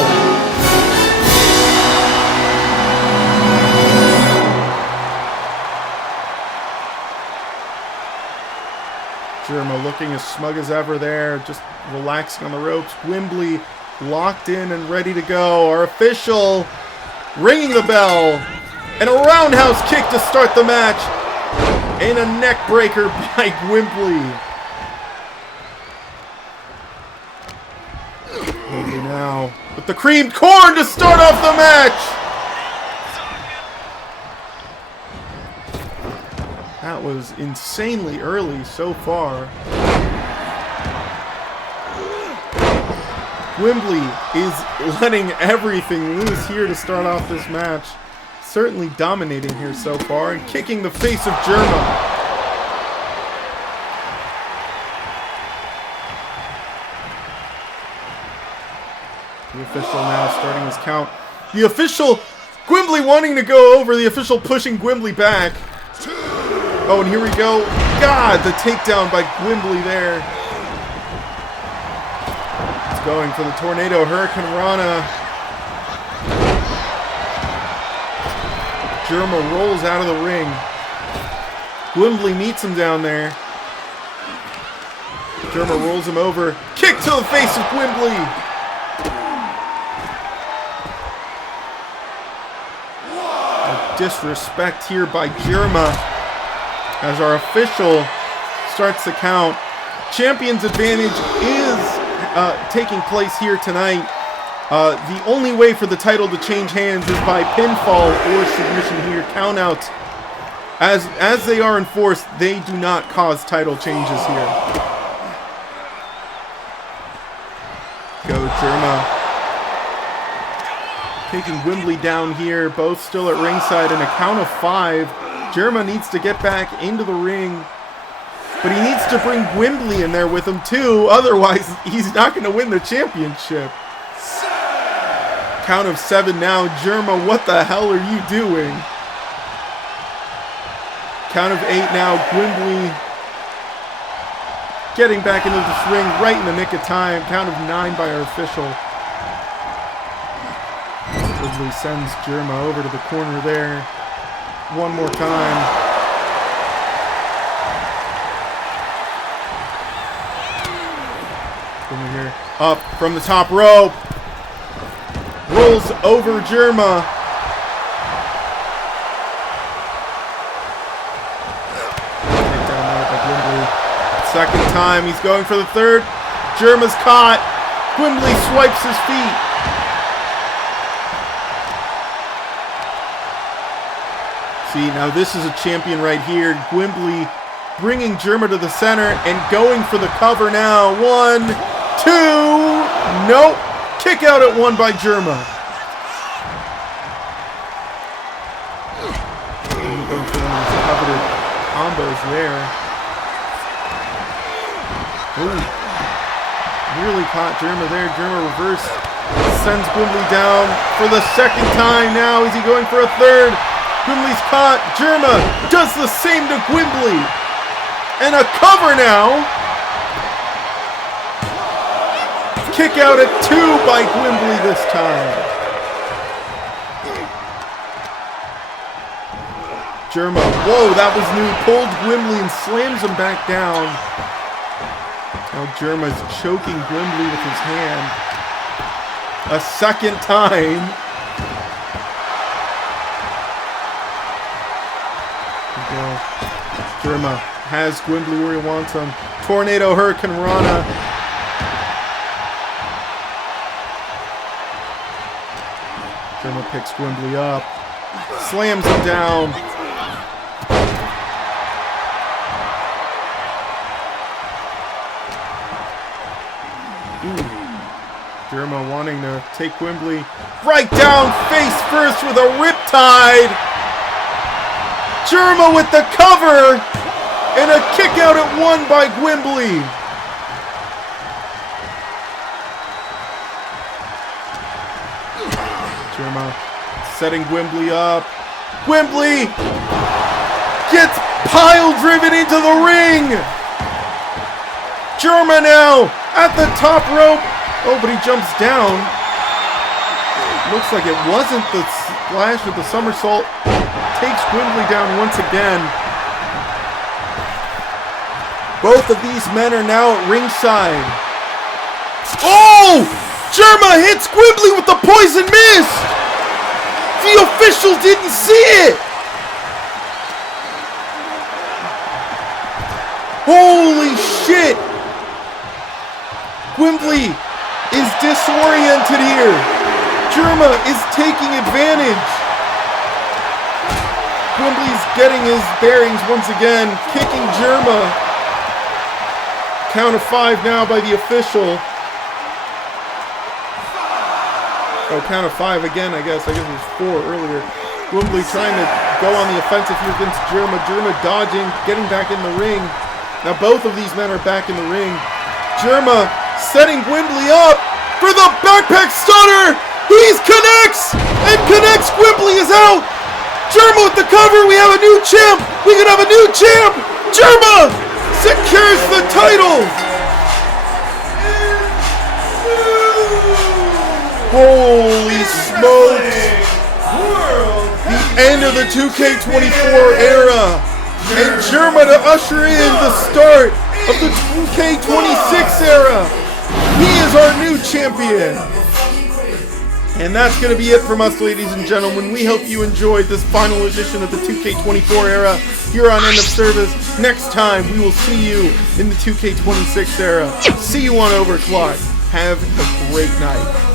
Germa looking as smug as ever there, just relaxing on the ropes. Gwimbly locked in and ready to go. Our official ringing the bell. And a roundhouse kick to start the match. And a neck breaker by Gwimbly. Gwimbly now with the creamed corn to start off the match. That was insanely early so far. Gwimbly is letting everything loose here to start off this match. Certainly dominating here so far and kicking the face of Germa. The official now starting his count. The official, Gwimbly wanting to go over, the official pushing Gwimbly back. Oh, and here we go. God, the takedown by Gwimbly there. It's going for the Tornado Hurricane Rana. Germa rolls out of the ring. Gwimbly meets him down there. Germa rolls him over. Kick to the face of Gwimbly. A disrespect here by Germa as our official starts the count. Champion's advantage is taking place here tonight. The only way for the title to change hands is by pinfall or submission here. Countouts, as they are enforced, they do not cause title changes here. Go Germa. Taking Gwimbly down here, both still at ringside in a count of 5. Germa needs to get back into the ring, but he needs to bring Gwimbly in there with him too, otherwise he's not going to win the championship. Count of 7 now. Germa, what the hell are you doing? Count of 8 now. Gwimbly getting back into this ring right in the nick of time. Count of 9 by our official. Gwimbly sends Germa over to the corner there. One more time. Gwimbly here. Up from the top rope. Rolls over Germa. Takedown there by Gwimbly. Second time, he's going for the third. Germa's caught. Gwimbly swipes his feet. See, now this is a champion right here. Gwimbly bringing Germa to the center and going for the cover now. 1, 2, nope. Kick out at 1 by Germa. Going for one of those coveted combos there. Ooh. Really caught Germa there. Germa reversed. Sends Gwimbly down for the second time now. Is he going for a third? Gwimbly's caught. Germa does the same to Gwimbly. And a cover now. Kick out at 2 by Gwimbly this time. Germa, whoa, that was new. Pulled Gwimbly and slams him back down. Now Germa's choking Gwimbly with his hand. A second time. Germa has Gwimbly where he wants him. Tornado Hurricane Rana. Germa picks Gwimbly up. Slams him down. Germa wanting to take Gwimbly right down face first with a riptide. Germa with the cover and a kick out at 1 by Gwimbly. Germa setting Gwimbly up. Gwimbly gets pile driven into the ring. Germa now at the top rope. Oh, but he jumps down. Looks like it wasn't the splash with the somersault. Takes Gwimbly down once again. Both of these men are now at ringside. Oh! Germa hits Gwimbly with the poison mist! The official didn't see it! Holy shit! Gwimbly is disoriented here. Germa is taking advantage. Gwimbly's getting his bearings once again, kicking Germa. Count of 5 now by the official. Oh, count of 5 again, I guess. I guess it was 4 earlier. Gwimbly trying to go on the offensive here against Germa. Germa dodging, getting back in the ring. Now both of these men are back in the ring. Germa setting Gwimbly up for the backpack stunner. He connects and connects. Gwimbly is out. Germa with the cover. We have a new champ. We can have a new champ. Germa secures the title. Holy smokes. The end of the 2K24 era. And Germa to usher in the start of the 2K26 era. He is our new champion. And that's going to be it from us, ladies and gentlemen. We hope you enjoyed this final edition of the 2K24 era here on End of Service. Next time, we will see you in the 2K26 era. See you on Overclock. Have a great night.